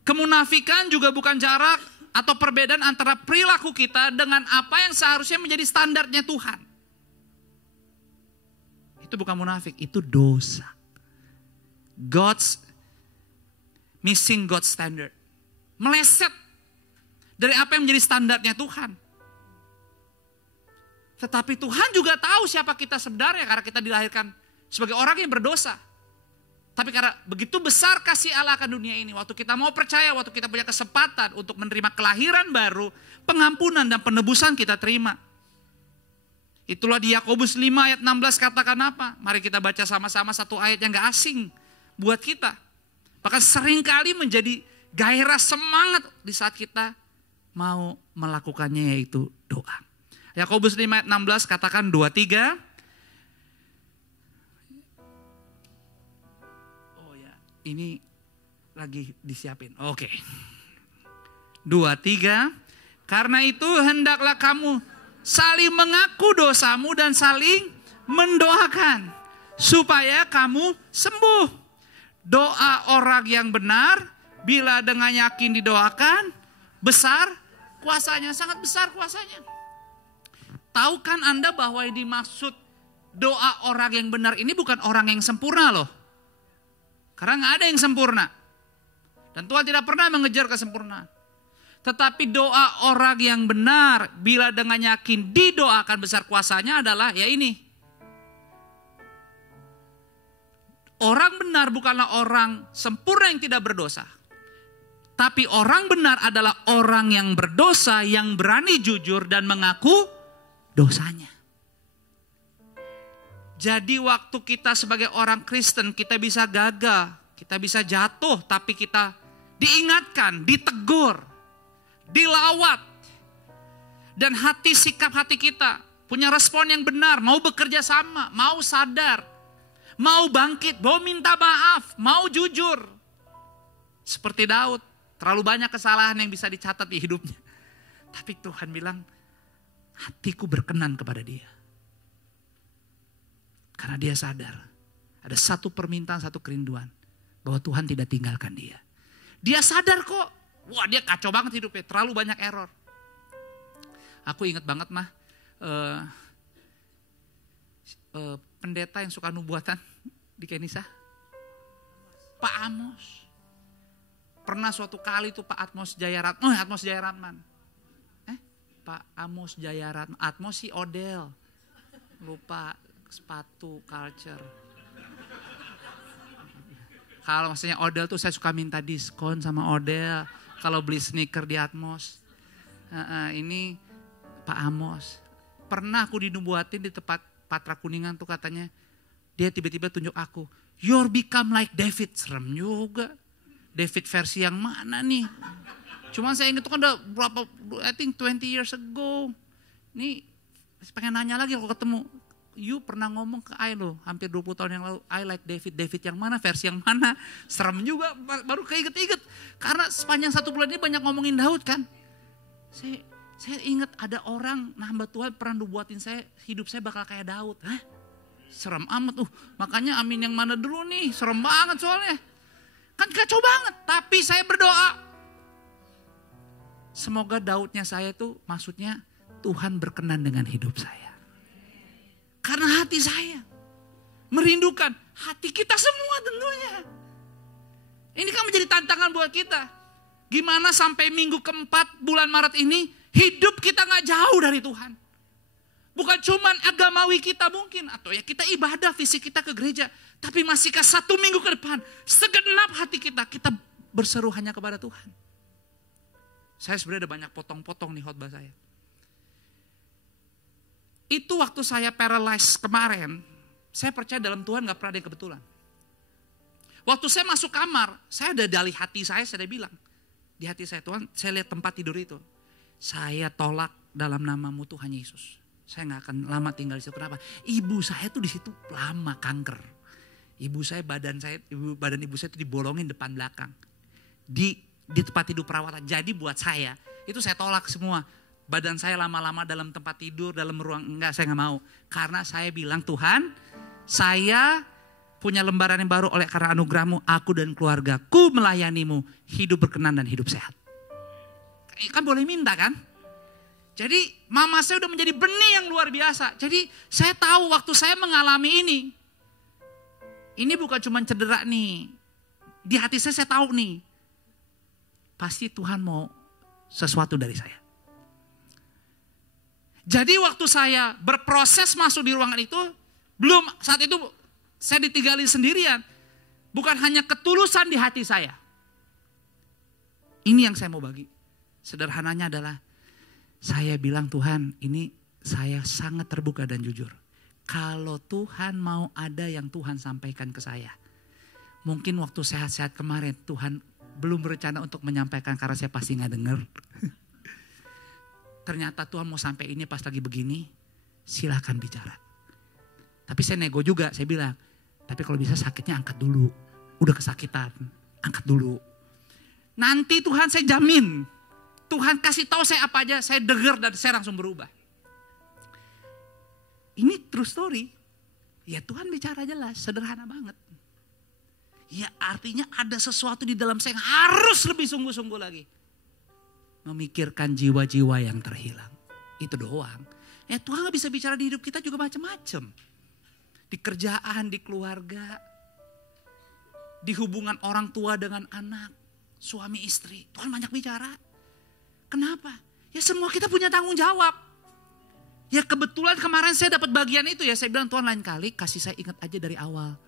Kemunafikan juga bukan jarak atau perbedaan antara perilaku kita dengan apa yang seharusnya menjadi standarnya Tuhan. Itu bukan munafik, itu dosa. Missing God's standard. Meleset dari apa yang menjadi standarnya Tuhan. Tetapi Tuhan juga tahu siapa kita sebenarnya karena kita dilahirkan sebagai orang yang berdosa. Tapi karena begitu besar kasih Allah akan dunia ini, waktu kita mau percaya, waktu kita punya kesempatan untuk menerima kelahiran baru, pengampunan dan penebusan kita terima. Itulah di Yakobus 5 ayat 16 katakan apa? Mari kita baca sama-sama satu ayat yang gak asing buat kita. Bahkan seringkali menjadi gairah semangat di saat kita mau melakukannya, yaitu doa. Yakobus 5 ayat 16 katakan 2-3. Ini lagi disiapin. Oke. 2-3. Karena itu hendaklah kamu saling mengaku dosamu dan saling mendoakan supaya kamu sembuh. Doa orang yang benar bila dengan yakin didoakan besar kuasanya, sangat besar kuasanya. Tahu kan Anda bahwa yang dimaksud doa orang yang benar ini bukan orang yang sempurna loh. Karena gak ada yang sempurna. Dan Tuhan tidak pernah mengejar kesempurnaan. Tetapi doa orang yang benar bila dengan yakin didoakan besar kuasanya adalah ya ini. Orang benar bukanlah orang sempurna yang tidak berdosa. Tapi orang benar adalah orang yang berdosa yang berani jujur dan mengaku dosanya. Jadi waktu kita sebagai orang Kristen kita bisa gagal, kita bisa jatuh, tapi kita diingatkan, ditegur, dilawat. Dan hati sikap hati kita punya respon yang benar, mau bekerja sama, mau sadar, mau bangkit, mau minta maaf, mau jujur. Seperti Daud, terlalu banyak kesalahan yang bisa dicatat di hidupnya. Tapi Tuhan bilang, hatiku berkenan kepada dia. Karena dia sadar ada satu permintaan, satu kerinduan bahwa Tuhan tidak tinggalkan dia. Dia sadar kok, wah dia kacau banget hidupnya, terlalu banyak error. Aku ingat banget mah pendeta yang suka nubuatan di Kenisa, Pak Amos. Pernah suatu kali tuh Pak Atmos Jayaratman. Pak Amos Jayaratman, Atmos si Odell, lupa. Sepatu culture. Kalau maksudnya Odell tuh saya suka minta diskon sama Odell kalau beli sneaker di Atmos. Ini Pak Amos. Pernah aku dinubuatin di tempat Patra Kuningan tuh katanya. Dia tiba-tiba tunjuk aku. You're become like David. Serem juga. David versi yang mana nih? Cuman saya ingat itu kan udah berapa, I think 20 years ago. Nih pengen nanya lagi kalau ketemu. You pernah ngomong ke I loh, hampir 20 tahun yang lalu, I like David. David yang mana, versi yang mana. Serem juga, baru keinget-inget. Karena sepanjang 1 bulan ini banyak ngomongin Daud kan. Saya ingat ada orang, hamba Tuhan pernah buatin saya, hidup saya bakal kayak Daud. Hah? Serem amat. Makanya amin yang mana dulu nih, serem banget soalnya. Kan kacau banget, tapi saya berdoa. Semoga Daudnya saya itu maksudnya Tuhan berkenan dengan hidup saya. Karena hati saya merindukan hati kita semua tentunya. Ini kan menjadi tantangan buat kita. Gimana sampai minggu keempat bulan Maret ini hidup kita gak jauh dari Tuhan. Bukan cuman agamawi kita mungkin. Atau ya kita ibadah fisik kita ke gereja. Tapi masihkah 1 minggu ke depan segenap hati kita berseru hanya kepada Tuhan. Saya sebenarnya ada banyak potong-potong nih khotbah saya. Itu waktu saya paralyzed kemarin, saya percaya dalam Tuhan gak pernah ada yang kebetulan. Waktu saya masuk kamar, saya ada dari hati saya bilang. Di hati saya, Tuhan, saya lihat tempat tidur itu. Saya tolak dalam namamu Tuhan Yesus. Saya gak akan lama tinggal di situ. Kenapa? Ibu saya tuh di situ lama kanker. Badan ibu saya itu dibolongin depan belakang. Di tempat tidur perawatan. Jadi buat saya, itu saya tolak semua. Badan saya lama-lama dalam tempat tidur, dalam ruang, enggak, saya gak mau. Karena saya bilang, Tuhan, saya punya lembaran yang baru oleh karena anugerahmu, aku dan keluargaku melayanimu, hidup berkenan dan hidup sehat. Kan boleh minta kan? Jadi mama saya udah menjadi benih yang luar biasa. Jadi saya tahu waktu saya mengalami ini bukan cuma cedera nih. Di hati saya tahu nih, pasti Tuhan mau sesuatu dari saya. Jadi waktu saya berproses masuk di ruangan itu, saat itu saya ditinggalin sendirian. Bukan hanya ketulusan di hati saya. Ini yang saya mau bagi. Sederhananya adalah, saya bilang Tuhan, ini saya sangat terbuka dan jujur. Kalau Tuhan mau ada yang Tuhan sampaikan ke saya. Mungkin waktu sehat-sehat kemarin Tuhan belum berencana untuk menyampaikan karena saya pasti gak dengar. Ternyata Tuhan mau sampai ini pas lagi begini, silahkan bicara. Tapi saya nego juga, saya bilang, tapi kalau bisa sakitnya angkat dulu. Udah kesakitan, angkat dulu. Nanti Tuhan saya jamin, Tuhan kasih tahu saya apa aja, saya dengar dan saya langsung berubah. Ini true story. Ya Tuhan bicara jelas, sederhana banget. Ya artinya ada sesuatu di dalam saya yang harus lebih sungguh-sungguh lagi. Memikirkan jiwa-jiwa yang terhilang. Itu doang. Ya Tuhan gak bisa bicara di hidup kita juga macam-macam. Di kerjaan, di keluarga. Di hubungan orang tua dengan anak. Suami istri. Tuhan banyak bicara. Kenapa? Ya semua kita punya tanggung jawab. Ya kebetulan kemarin saya dapat bagian itu ya. Saya bilang Tuhan lain kali kasih saya ingat aja dari awal.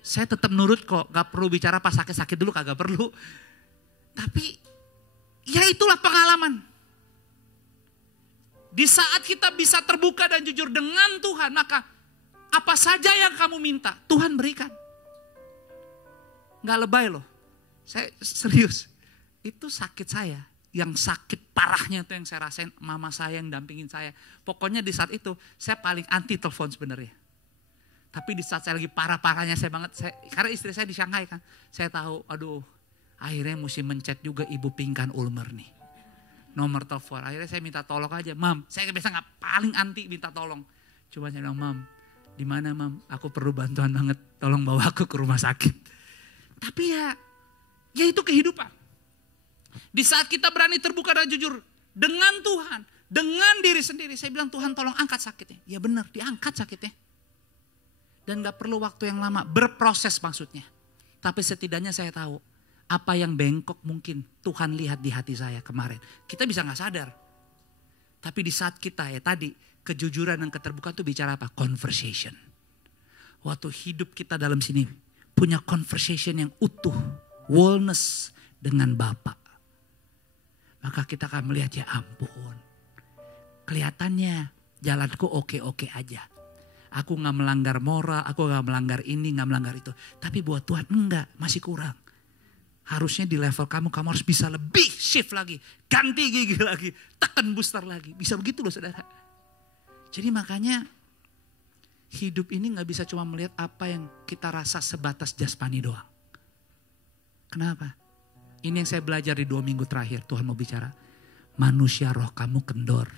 Saya tetap nurut kok. Gak perlu bicara pas sakit-sakit dulu, kagak perlu. Tapi ya itulah pengalaman. Di saat kita bisa terbuka dan jujur dengan Tuhan, maka apa saja yang kamu minta, Tuhan berikan. Gak lebay loh. Saya serius. Itu sakit saya. Yang sakit parahnya itu yang saya rasain, mama saya yang dampingin saya. Pokoknya di saat itu saya paling anti telepon sebenarnya. Tapi di saat saya lagi parah-parahnya karena istri saya di Shanghai kan. Saya tahu, aduh, akhirnya mesti mencet juga Ibu Pinkan Ulmer nih. Nomor telepon. Akhirnya saya minta tolong aja, Mam. Saya biasa nggak paling anti minta tolong. Cuma saya bilang, Mam, di mana Mam? Aku perlu bantuan banget. Tolong bawa aku ke rumah sakit. Tapi ya itu kehidupan. Di saat kita berani terbuka dan jujur dengan Tuhan, dengan diri sendiri, saya bilang Tuhan tolong angkat sakitnya. Ya benar, diangkat sakitnya. Dan gak perlu waktu yang lama, berproses maksudnya. Tapi setidaknya saya tahu, apa yang bengkok mungkin Tuhan lihat di hati saya kemarin. Kita bisa gak sadar. Tapi di saat kita ya tadi, kejujuran dan keterbukaan itu bicara apa? Conversation. Waktu hidup kita dalam sini, punya conversation yang utuh, wholeness dengan Bapa. Maka kita akan melihat, ya ampun. Kelihatannya jalanku oke-oke aja. Aku gak melanggar moral, aku gak melanggar ini, gak melanggar itu. Tapi buat Tuhan enggak, masih kurang. Harusnya di level kamu harus bisa lebih shift lagi. Ganti gigi lagi, tekan booster lagi. Bisa begitu loh saudara. Jadi makanya hidup ini gak bisa cuma melihat apa yang kita rasa sebatas jasmani doang. Kenapa? Ini yang saya belajar di 2 minggu terakhir. Tuhan mau bicara. Manusia roh kamu kendor.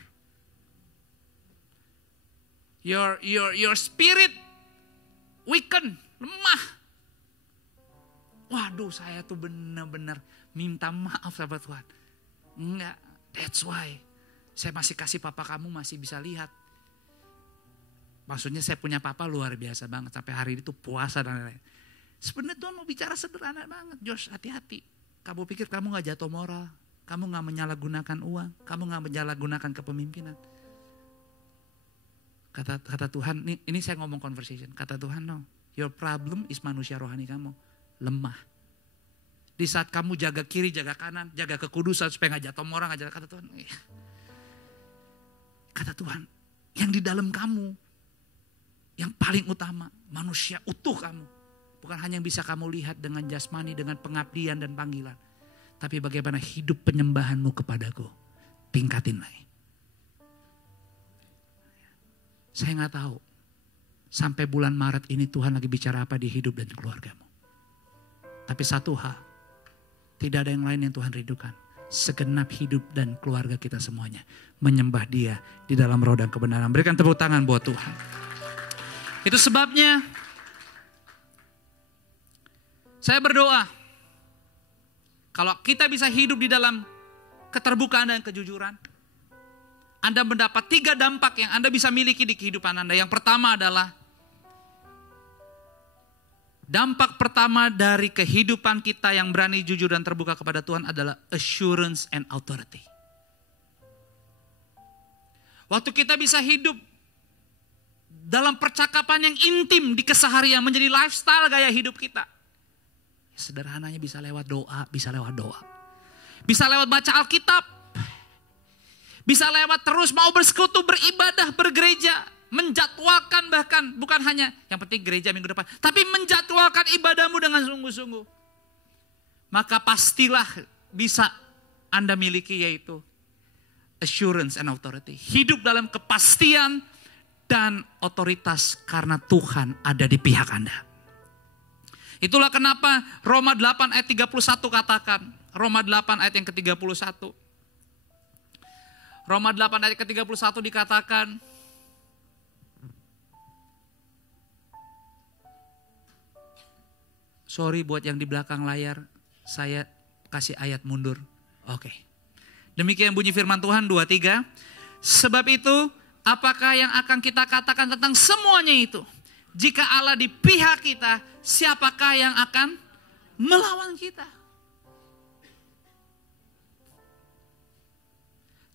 Your spirit weaken, lemah. Waduh, saya tuh benar-benar minta maaf sahabat Tuhan. Enggak, that's why. Saya masih kasih papa kamu masih bisa lihat. Maksudnya saya punya papa luar biasa banget. Sampai hari itu puasa dan lain-lain. Sebenarnya Tuhan mau bicara sederhana banget. Josh, hati-hati. Kamu pikir kamu gak jatuh moral. Kamu gak menyalahgunakan uang. Kamu gak menyalahgunakan kepemimpinan. Kata Tuhan, ini saya ngomong conversation. Kata Tuhan, no. Your problem is manusia rohani kamu. Lemah. Di saat kamu jaga kiri, jaga kanan, jaga kekudusan supaya gak jatuh moral, gak jatuh, kata Tuhan. Kata Tuhan, yang di dalam kamu, yang paling utama, manusia utuh kamu. Bukan hanya yang bisa kamu lihat dengan jasmani, dengan pengabdian dan panggilan. Tapi bagaimana hidup penyembahanmu kepadaku. Tingkatin lagi. Saya gak tahu. Sampai bulan Maret ini Tuhan lagi bicara apa di hidup dan keluargamu. Tapi satu hal, tidak ada yang lain yang Tuhan rindukan. Segenap hidup dan keluarga kita semuanya. Menyembah Dia di dalam roh dan kebenaran. Berikan tepuk tangan buat Tuhan. Itu sebabnya saya berdoa. Kalau kita bisa hidup di dalam keterbukaan dan kejujuran. Anda mendapat 3 dampak yang Anda bisa miliki di kehidupan Anda. Yang pertama adalah dampak pertama dari kehidupan kita yang berani, jujur dan terbuka kepada Tuhan adalah assurance and authority. Waktu kita bisa hidup dalam percakapan yang intim di keseharian menjadi lifestyle gaya hidup kita. Sederhananya bisa lewat doa, bisa lewat doa. Bisa lewat baca Alkitab. Bisa lewat terus mau bersekutu, beribadah, bergereja. Menjadwalkan bahkan, bukan hanya yang penting gereja minggu depan. Tapi menjadwalkan ibadahmu dengan sungguh-sungguh. Maka pastilah bisa Anda miliki yaitu assurance and authority. Hidup dalam kepastian dan otoritas karena Tuhan ada di pihak Anda. Itulah kenapa Roma 8 ayat 31 katakan. Roma 8 ayat yang ke-31. Roma 8 ayat ke-31 dikatakan. Sorry buat yang di belakang layar, saya kasih ayat mundur. Oke. Demikian bunyi firman Tuhan 2-3. Sebab itu, apakah yang akan kita katakan tentang semuanya itu? Jika Allah di pihak kita, siapakah yang akan melawan kita?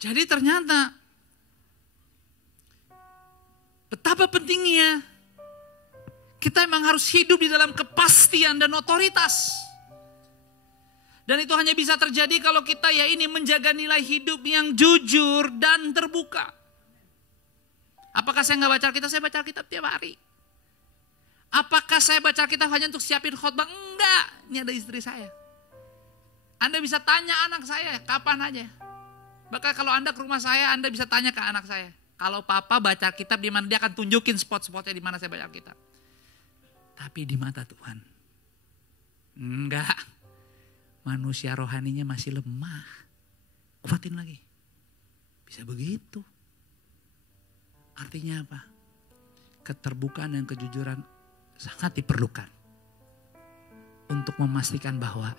Jadi ternyata, betapa pentingnya kita memang harus hidup di dalam kepastian dan otoritas. Dan itu hanya bisa terjadi kalau kita menjaga nilai hidup yang jujur dan terbuka. Apakah saya nggak baca Alkitab? Saya baca Alkitab tiap hari. Apakah saya baca Alkitab hanya untuk siapin khotbah? Enggak, ini ada istri saya. Anda bisa tanya anak saya kapan aja. Bahkan kalau Anda ke rumah saya, Anda bisa tanya ke anak saya. Kalau papa baca Alkitab di mana, dia akan tunjukin spot-spotnya di mana saya baca Alkitab. Tapi di mata Tuhan, enggak. Manusia rohaninya masih lemah. Kuatin lagi. Bisa begitu. Artinya apa? Keterbukaan dan kejujuran sangat diperlukan. Untuk memastikan bahwa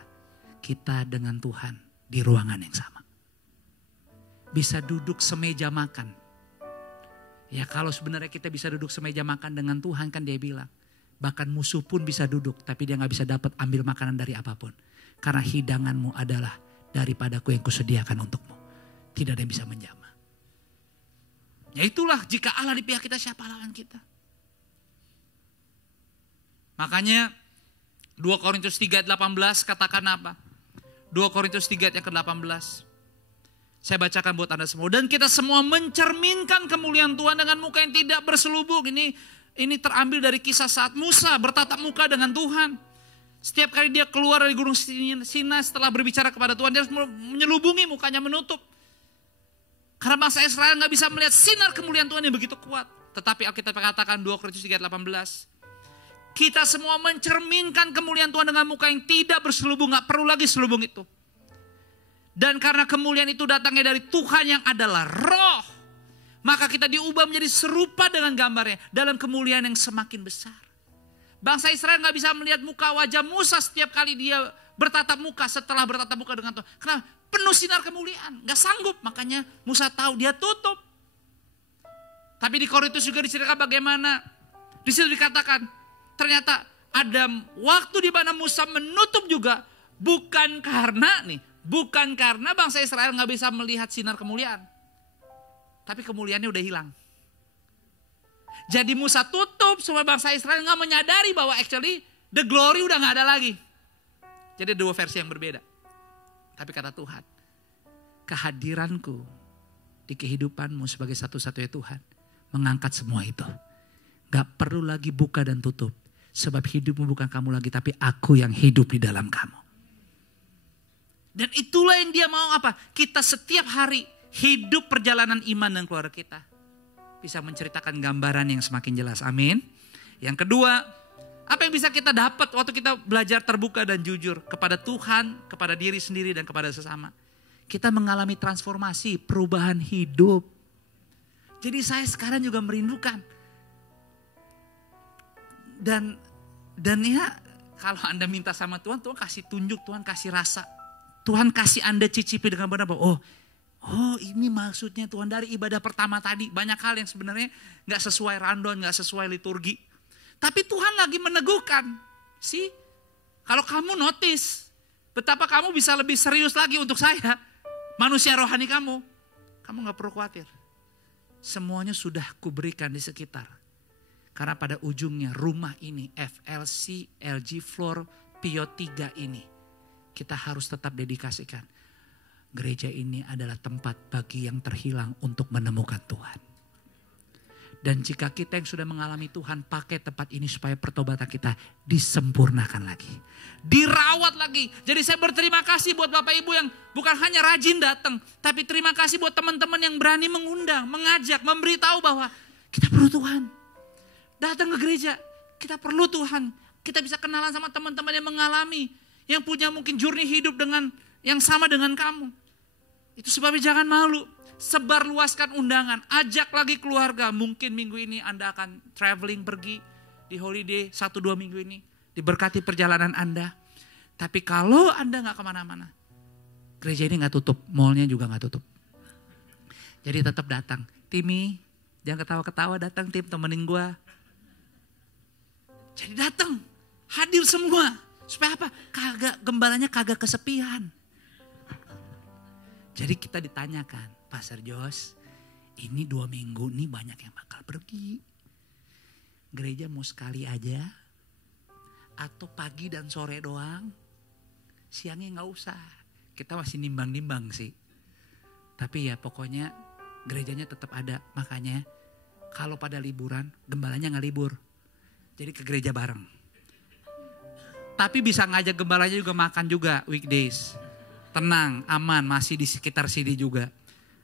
kita dengan Tuhan di ruangan yang sama. Bisa duduk semeja makan. Ya kalau sebenarnya kita bisa duduk semeja makan dengan Tuhan, kan dia bilang. Bahkan musuh pun bisa duduk, tapi dia gak bisa dapat ambil makanan dari apapun. Karena hidanganmu adalah daripadaku yang kusediakan untukmu. Tidak ada yang bisa menjamah. Ya itulah, jika Allah di pihak kita, siapa lawan kita? Makanya 2 Korintus 3:18 katakan apa? 2 Korintus 3 yang ke-18. Saya bacakan buat Anda semua. Dan kita semua mencerminkan kemuliaan Tuhan dengan muka yang tidak berselubung. Ini terambil dari kisah saat Musa bertatap muka dengan Tuhan. Setiap kali dia keluar dari gunung Sinai setelah berbicara kepada Tuhan, dia harus menyelubungi mukanya menutup. Karena bangsa Israel gak bisa melihat sinar kemuliaan Tuhan yang begitu kuat. Tetapi Alkitab katakan 2 Korintus 3:18. Kita semua mencerminkan kemuliaan Tuhan dengan muka yang tidak berselubung. Gak perlu lagi selubung itu. Dan karena kemuliaan itu datangnya dari Tuhan yang adalah roh, maka kita diubah menjadi serupa dengan gambarnya dalam kemuliaan yang semakin besar. Bangsa Israel gak bisa melihat muka wajah Musa setiap kali dia bertatap muka setelah bertatap muka dengan Tuhan. Kenapa? Penuh sinar kemuliaan. Gak sanggup. Makanya Musa tahu dia tutup. Tapi di Korintus juga diceritakan bagaimana. Di situ dikatakan ternyata ada waktu di mana Musa menutup juga. Bukan karena bangsa Israel gak bisa melihat sinar kemuliaan. Tapi kemuliaannya udah hilang. Jadi Musa tutup supaya bangsa Israel gak menyadari bahwa actually the glory udah gak ada lagi. Jadi dua versi yang berbeda. Tapi kata Tuhan, kehadiranku di kehidupanmu sebagai satu-satunya Tuhan mengangkat semua itu. Gak perlu lagi buka dan tutup. Sebab hidupmu bukan kamu lagi, tapi aku yang hidup di dalam kamu. Dan itulah yang dia mau apa? Kita setiap hari hidup perjalanan iman dan keluarga kita. Bisa menceritakan gambaran yang semakin jelas. Amin. Yang kedua, apa yang bisa kita dapat waktu kita belajar terbuka dan jujur kepada Tuhan, kepada diri sendiri dan kepada sesama. Kita mengalami transformasi, perubahan hidup. Jadi saya sekarang juga merindukan. Dan ya kalau Anda minta sama Tuhan, Tuhan kasih tunjuk, Tuhan kasih rasa. Tuhan kasih Anda cicipi dengan benar bahwa Oh ini maksudnya Tuhan dari ibadah pertama tadi. Banyak hal yang sebenarnya gak sesuai rundown, gak sesuai liturgi. Tapi Tuhan lagi meneguhkan. Kalau kamu notice betapa kamu bisa lebih serius lagi untuk saya. Manusia rohani kamu gak perlu khawatir. Semuanya sudah kuberikan di sekitar. Karena pada ujungnya rumah ini, FLC, LG Floor, Pio 3 ini. Kita harus tetap dedikasikan. Gereja ini adalah tempat bagi yang terhilang untuk menemukan Tuhan. Dan jika kita yang sudah mengalami Tuhan, pakai tempat ini supaya pertobatan kita disempurnakan lagi. Dirawat lagi. Jadi saya berterima kasih buat Bapak Ibu yang bukan hanya rajin datang. Tapi terima kasih buat teman-teman yang berani mengundang, mengajak, memberitahu bahwa kita perlu Tuhan. Datang ke gereja, kita perlu Tuhan. Kita bisa kenalan sama teman-teman yang mengalami. Yang punya mungkin journey hidup dengan yang sama dengan kamu. Itu sebabnya jangan malu. Sebar luaskan undangan. Ajak lagi keluarga. Mungkin minggu ini Anda akan traveling pergi di holiday 1-2 minggu ini. Diberkati perjalanan Anda. Tapi kalau Anda gak kemana-mana. Gereja ini gak tutup. Mallnya juga gak tutup. Jadi tetap datang. Timmy, jangan ketawa-ketawa datang Tim, temenin gue. Jadi datang. Hadir semua. Supaya apa? Gembalanya kagak kesepian. Jadi kita ditanyakan, Pastor Jos, ini 2 minggu nih banyak yang bakal pergi. Gereja mau sekali aja? Atau pagi dan sore doang? Siangnya gak usah. Kita masih nimbang-nimbang sih. Tapi ya pokoknya gerejanya tetap ada. Makanya kalau pada liburan, gembalanya gak libur. Jadi ke gereja bareng. Tapi bisa ngajak gembalanya juga makan juga weekdays. Tenang, aman, masih di sekitar sini juga.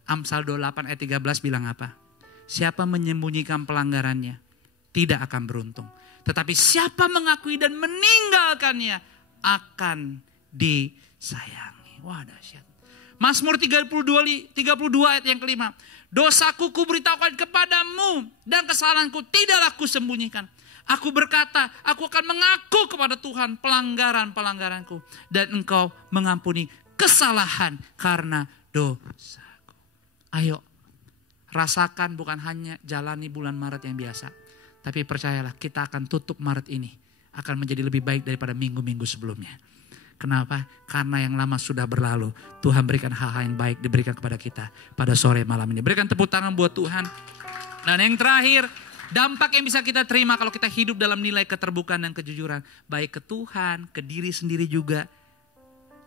Amsal 28 ayat 13 bilang apa? Siapa menyembunyikan pelanggarannya tidak akan beruntung. Tetapi siapa mengakui dan meninggalkannya akan disayangi. Wah dahsyat. Mazmur 32 ayat yang kelima. Dosaku kuberitahukan kepadamu dan kesalahanku tidaklah kusembunyikan. Aku berkata, aku akan mengaku kepada Tuhan pelanggaran-pelanggaranku. Dan engkau mengampuni kesalahan karena dosaku. Ayo, rasakan bukan hanya jalani bulan Maret yang biasa. Tapi percayalah kita akan tutup Maret ini. Akan menjadi lebih baik daripada minggu-minggu sebelumnya. Kenapa? Karena yang lama sudah berlalu. Tuhan berikan hal-hal yang baik diberikan kepada kita pada sore malam ini. Berikan tepuk tangan buat Tuhan. Dan yang terakhir, dampak yang bisa kita terima kalau kita hidup dalam nilai keterbukaan dan kejujuran. Baik ke Tuhan, ke diri sendiri juga.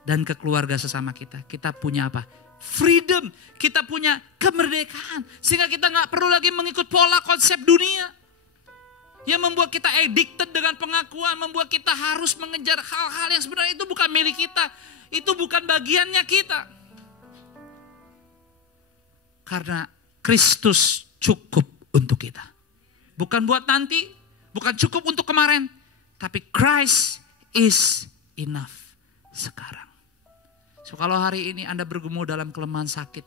Dan ke keluarga sesama kita. Kita punya apa? Freedom. Kita punya kemerdekaan. Sehingga kita gak perlu lagi mengikut pola konsep dunia. Yang membuat kita addicted dengan pengakuan, membuat kita harus mengejar hal-hal yang sebenarnya itu bukan milik kita. Itu bukan bagiannya kita. Karena Kristus cukup untuk kita. Bukan buat nanti, bukan cukup untuk kemarin. Tapi Christ is enough sekarang. So kalau hari ini Anda bergumul dalam kelemahan sakit,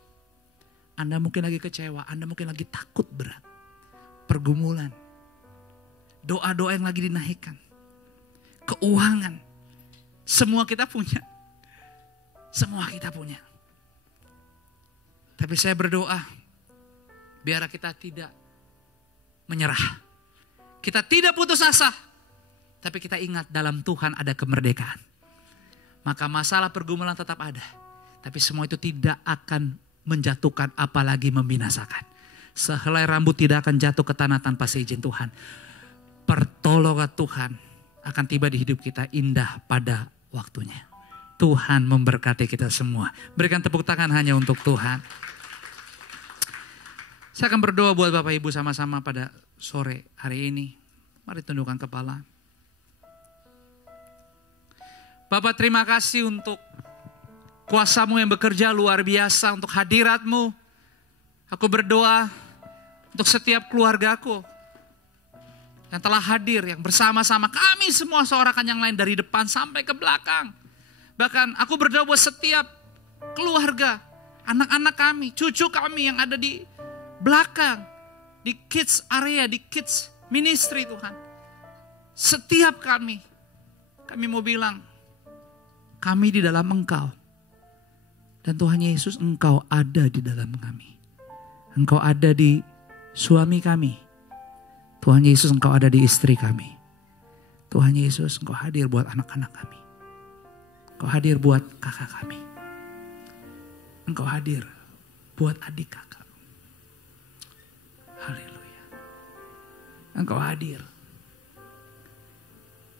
Anda mungkin lagi kecewa, Anda mungkin lagi takut berat. Pergumulan. Doa-doa yang lagi dinaikkan. Keuangan. Semua kita punya. Semua kita punya. Tapi saya berdoa. Biar kita tidak menyerah. Kita tidak putus asa. Tapi kita ingat dalam Tuhan ada kemerdekaan. Maka masalah pergumulan tetap ada. Tapi semua itu tidak akan menjatuhkan apalagi membinasakan. Sehelai rambut tidak akan jatuh ke tanah tanpa seizin Tuhan. Pertolongan Tuhan akan tiba di hidup kita indah pada waktunya. Tuhan memberkati kita semua. Berikan tepuk tangan hanya untuk Tuhan. Saya akan berdoa buat Bapak Ibu sama-sama pada sore hari ini. Mari tundukkan kepala. Bapak terima kasih untuk kuasa-Mu yang bekerja luar biasa, untuk hadirat-Mu. Aku berdoa untuk setiap keluargaku yang telah hadir, yang bersama-sama kami semua seorang yang lain dari depan sampai ke belakang. Bahkan aku berdoa buat setiap keluarga, anak-anak kami, cucu kami yang ada di belakang, di kids area, di kids ministry Tuhan. Setiap kami mau bilang, kami di dalam Engkau. Dan Tuhan Yesus, Engkau ada di dalam kami. Engkau ada di suami kami. Tuhan Yesus, Engkau ada di istri kami. Tuhan Yesus, Engkau hadir buat anak-anak kami. Engkau hadir buat kakak kami. Engkau hadir buat adik kakak. Haleluya. Engkau hadir.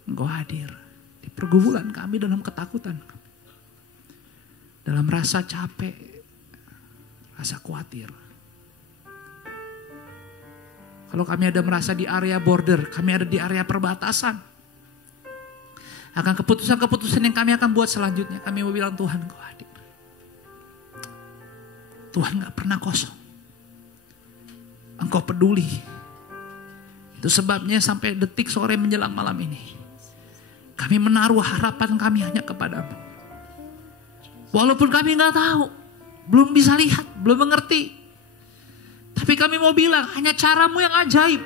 Engkau hadir di pergumulan kami, dalam ketakutan kami. Dalam rasa capek, rasa khawatir. Kalau kami ada merasa di area border, kami ada di area perbatasan. Akan keputusan-keputusan yang kami akan buat selanjutnya, kami mau bilang Tuhan Engkau hadir. Tuhan gak pernah kosong. Engkau peduli. Itu sebabnya sampai detik sore menjelang malam ini, kami menaruh harapan kami hanya kepadamu. Walaupun kami gak tahu, belum bisa lihat, belum mengerti. Tapi kami mau bilang, hanya caramu yang ajaib.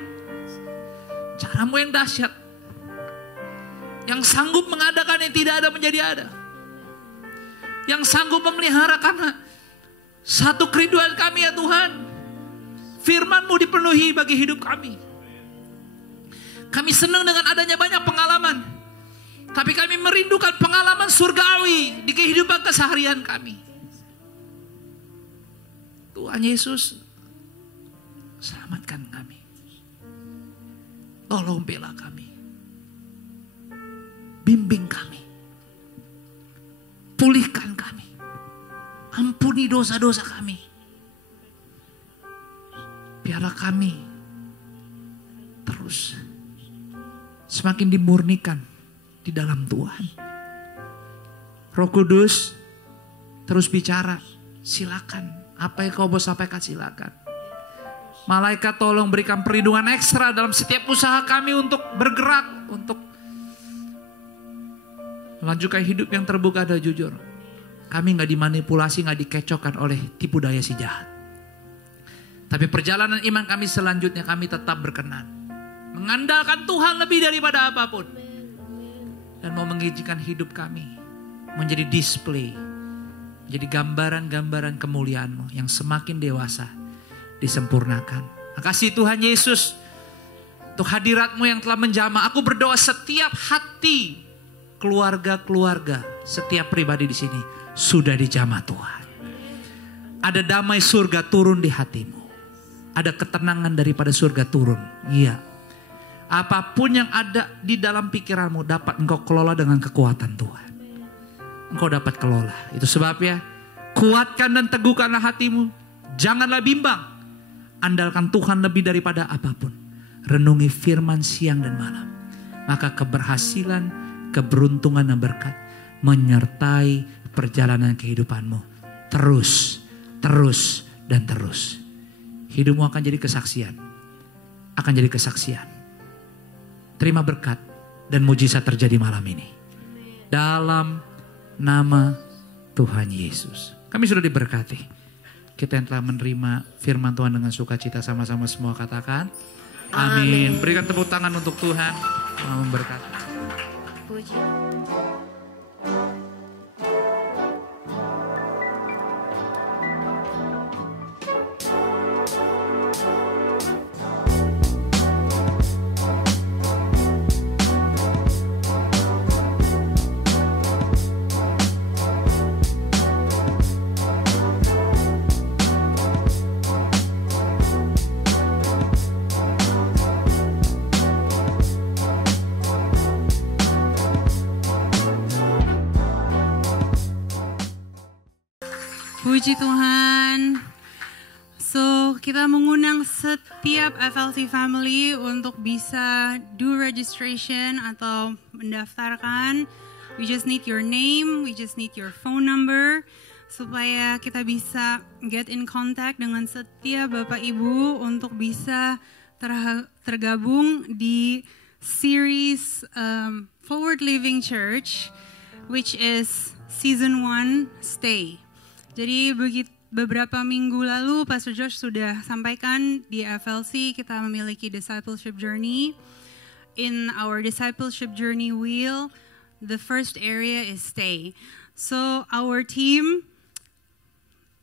Caramu yang dahsyat. Yang sanggup mengadakan yang tidak ada menjadi ada. Yang sanggup memelihara, karena satu kerinduan kami ya Tuhan. Firman-Mu dipenuhi bagi hidup kami. Kami senang dengan adanya banyak pengalaman. Tapi kami merindukan pengalaman surgawi di kehidupan keseharian kami. Tuhan Yesus, selamatkan kami. Tolong bela kami. Bimbing kami. Pulihkan kami. Ampuni dosa-dosa kami. Biarlah kami terus semakin dimurnikan di dalam Tuhan. Roh Kudus terus bicara. Silakan. Apa yang kau mau sampaikan silakan. Malaikat tolong berikan perlindungan ekstra dalam setiap usaha kami untuk bergerak, untuk melanjutkan hidup yang terbuka dan jujur. Kami gak dimanipulasi, gak dikecokkan oleh tipu daya si jahat. Tapi perjalanan iman kami selanjutnya kami tetap berkenan. Mengandalkan Tuhan lebih daripada apapun. Dan mau mengizinkan hidup kami menjadi display, menjadi gambaran-gambaran kemuliaan-Mu yang semakin dewasa disempurnakan. Makasih Tuhan Yesus untuk hadirat-Mu yang telah menjamah. Aku berdoa setiap hati keluarga-keluarga, setiap pribadi di sini sudah dijamah Tuhan. Ada damai surga turun di hatimu. Ada ketenangan daripada surga turun. Iya. Apapun yang ada di dalam pikiranmu dapat engkau kelola dengan kekuatan Tuhan. Engkau dapat kelola. Itu sebabnya kuatkan dan teguhkanlah hatimu. Janganlah bimbang. Andalkan Tuhan lebih daripada apapun. renungi firman siang dan malam. Maka keberhasilan, keberuntungan dan berkat menyertai perjalanan kehidupanmu. Terus, terus, dan terus. Hidupmu akan jadi kesaksian. Akan jadi kesaksian. Terima berkat dan mujizat terjadi malam ini. Dalam nama Tuhan Yesus. Kami sudah diberkati. Kita yang telah menerima firman Tuhan dengan sukacita, sama-sama semua katakan amin. Berikan tepuk tangan untuk Tuhan. Tuhan memberkati. Puji. Puji Tuhan. So, kita mengundang setiap FLC family untuk bisa do registration atau mendaftarkan. We just need your name, we just need your phone number supaya kita bisa get in contact dengan setiap Bapak Ibu untuk bisa tergabung di series Forward Living Church, which is Season 1 Stay. Jadi beberapa minggu lalu Pastor Josh sudah sampaikan di FLC kita memiliki discipleship journey. In our discipleship journey wheel, the first area is stay. So our team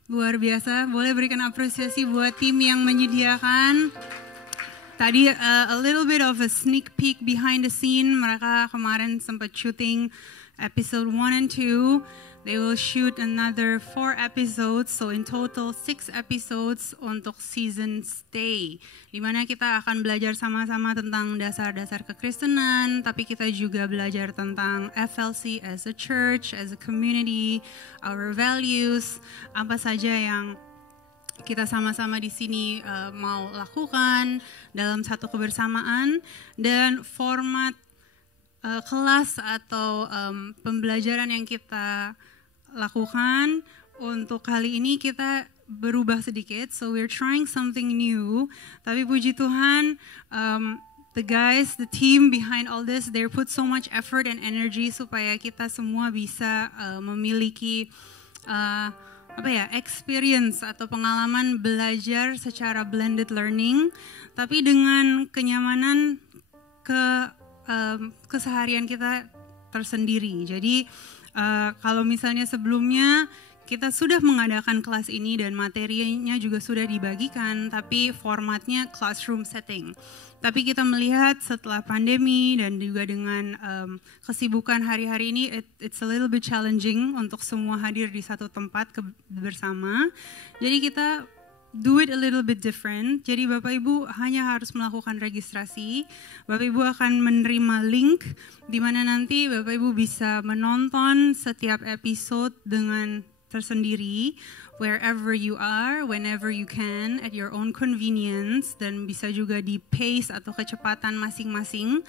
luar biasa, boleh berikan apresiasi buat tim yang menyediakan. Tadi a little bit of a sneak peek behind the scene, mereka kemarin sempat syuting episode 1 and 2. They will shoot another 4 episodes, so in total 6 episodes untuk season stay. Dimana kita akan belajar sama-sama tentang dasar-dasar kekristenan, tapi kita juga belajar tentang FLC as a church, as a community, our values, apa saja yang kita sama-sama di sini mau lakukan dalam satu kebersamaan, dan format kelas atau pembelajaran yang kita lakukan untuk kali ini kita berubah sedikit. So we're trying something new. Tapi puji Tuhan, the guys, the team behind all this, they put so much effort and energy supaya kita semua bisa memiliki experience atau pengalaman belajar secara blended learning, tapi dengan kenyamanan keseharian kita tersendiri. Jadi kalau misalnya sebelumnya kita sudah mengadakan kelas ini dan materinya juga sudah dibagikan, tapi formatnya classroom setting. Tapi kita melihat setelah pandemi dan juga dengan kesibukan hari-hari ini, it's a little bit challenging untuk semua hadir di satu tempat bersama. Jadi kita do it a little bit different. Jadi Bapak Ibu hanya harus melakukan registrasi. Bapak Ibu akan menerima link di mana nanti Bapak Ibu bisa menonton setiap episode dengan tersendiri, wherever you are, whenever you can, at your own convenience, dan bisa juga di pace atau kecepatan masing-masing.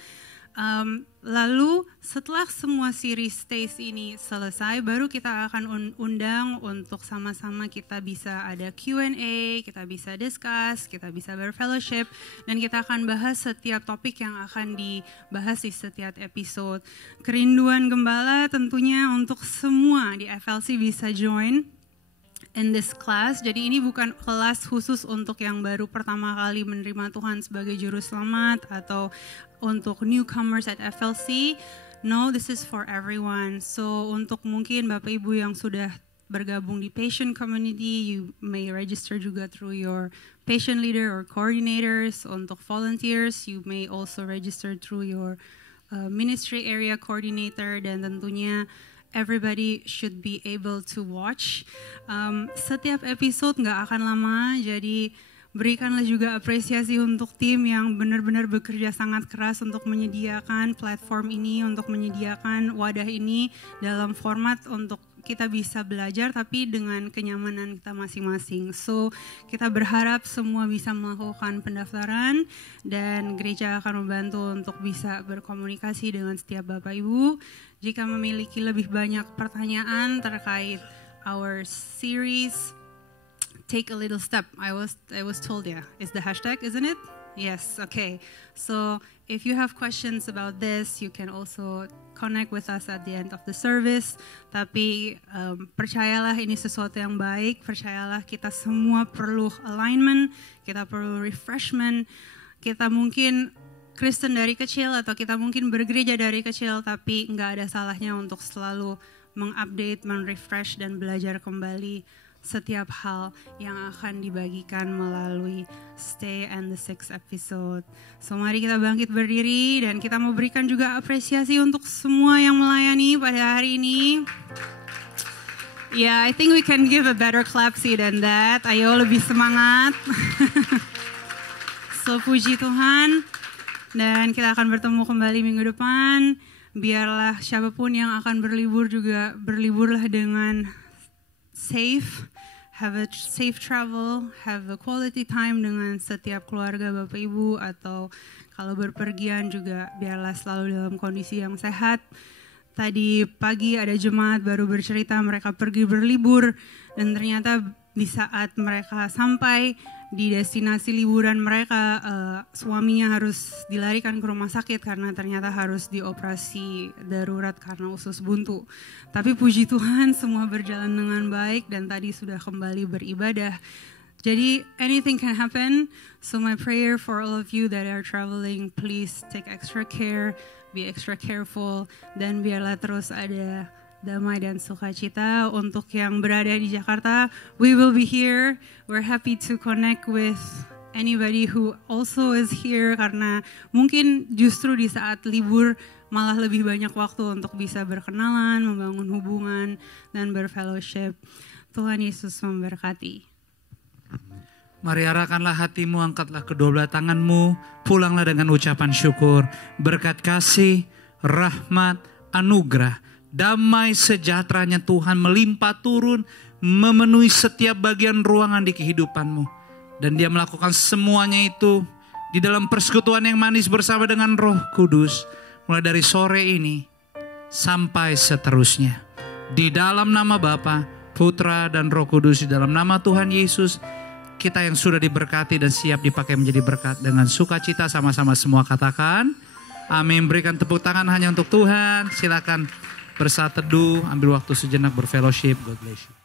Lalu setelah semua series Stays ini selesai, baru kita akan undang untuk sama-sama kita bisa ada Q&A, kita bisa discuss, kita bisa berfellowship, dan kita akan bahas setiap topik yang akan dibahas di setiap episode. Kerinduan Gembala tentunya untuk semua di FLC bisa join in this class. Jadi ini bukan kelas khusus untuk yang baru pertama kali menerima Tuhan sebagai juru selamat atau untuk newcomers at FLC. No, this is for everyone. So untuk mungkin Bapak Ibu yang sudah bergabung di patient community, you may register juga through your patient leader or coordinators. Untuk volunteers, you may also register through your ministry area coordinator, dan tentunya everybody should be able to watch. Setiap episode nggak akan lama, jadi berikanlah juga apresiasi untuk tim yang benar-benar bekerja sangat keras untuk menyediakan platform ini, untuk menyediakan wadah ini dalam format untuk kita bisa belajar tapi dengan kenyamanan kita masing-masing. So kita berharap semua bisa melakukan pendaftaran dan gereja akan membantu untuk bisa berkomunikasi dengan setiap Bapak Ibu. Jika memiliki lebih banyak pertanyaan terkait our series, take a little step. I was told, yeah, it's the hashtag, isn't it? Yes, okay. So if you have questions about this, you can also connect with us at the end of the service. Tapi percayalah ini sesuatu yang baik, percayalah kita semua perlu alignment, kita perlu refreshment, kita mungkin Kristen dari kecil atau kita mungkin bergereja dari kecil, tapi nggak ada salahnya untuk selalu mengupdate, menrefresh dan belajar kembali setiap hal yang akan dibagikan melalui Stay and the 6th episode. So mari kita bangkit berdiri dan kita mau berikan juga apresiasi untuk semua yang melayani pada hari ini. Yeah, I think we can give a better clap sih than that. Ayo lebih semangat. So puji Tuhan. Dan kita akan bertemu kembali minggu depan. Biarlah siapapun yang akan berlibur juga berliburlah dengan safe, have a safe travel, have a quality time dengan setiap keluarga Bapak Ibu, atau kalau berpergian juga biarlah selalu dalam kondisi yang sehat. Tadi pagi ada jemaat baru bercerita mereka pergi berlibur dan ternyata di saat mereka sampai di destinasi liburan mereka, suaminya harus dilarikan ke rumah sakit karena ternyata harus dioperasi darurat karena usus buntu. Tapi puji Tuhan semua berjalan dengan baik dan tadi sudah kembali beribadah. Jadi anything can happen. So my prayer for all of you that are traveling, please take extra care, be extra careful, dan biarlah terus ada damai dan sukacita. Untuk yang berada di Jakarta, we will be here. We're happy to connect with anybody who also is here, karena mungkin justru di saat libur malah lebih banyak waktu untuk bisa berkenalan, membangun hubungan, dan berfellowship. Tuhan Yesus memberkati. Mari arahkanlah hatimu, angkatlah kedua belah tanganmu, pulanglah dengan ucapan syukur. Berkat kasih, rahmat, anugerah, damai sejahteranya Tuhan melimpah turun, memenuhi setiap bagian ruangan di kehidupanmu. Dan Dia melakukan semuanya itu di dalam persekutuan yang manis bersama dengan Roh Kudus. Mulai dari sore ini sampai seterusnya. Di dalam nama Bapa, Putra, dan Roh Kudus, di dalam nama Tuhan Yesus, kita yang sudah diberkati dan siap dipakai menjadi berkat, dengan sukacita sama-sama semua katakan amin. Berikan tepuk tangan hanya untuk Tuhan. Silakan bersaat teduh, ambil waktu sejenak berfellowship. God bless you.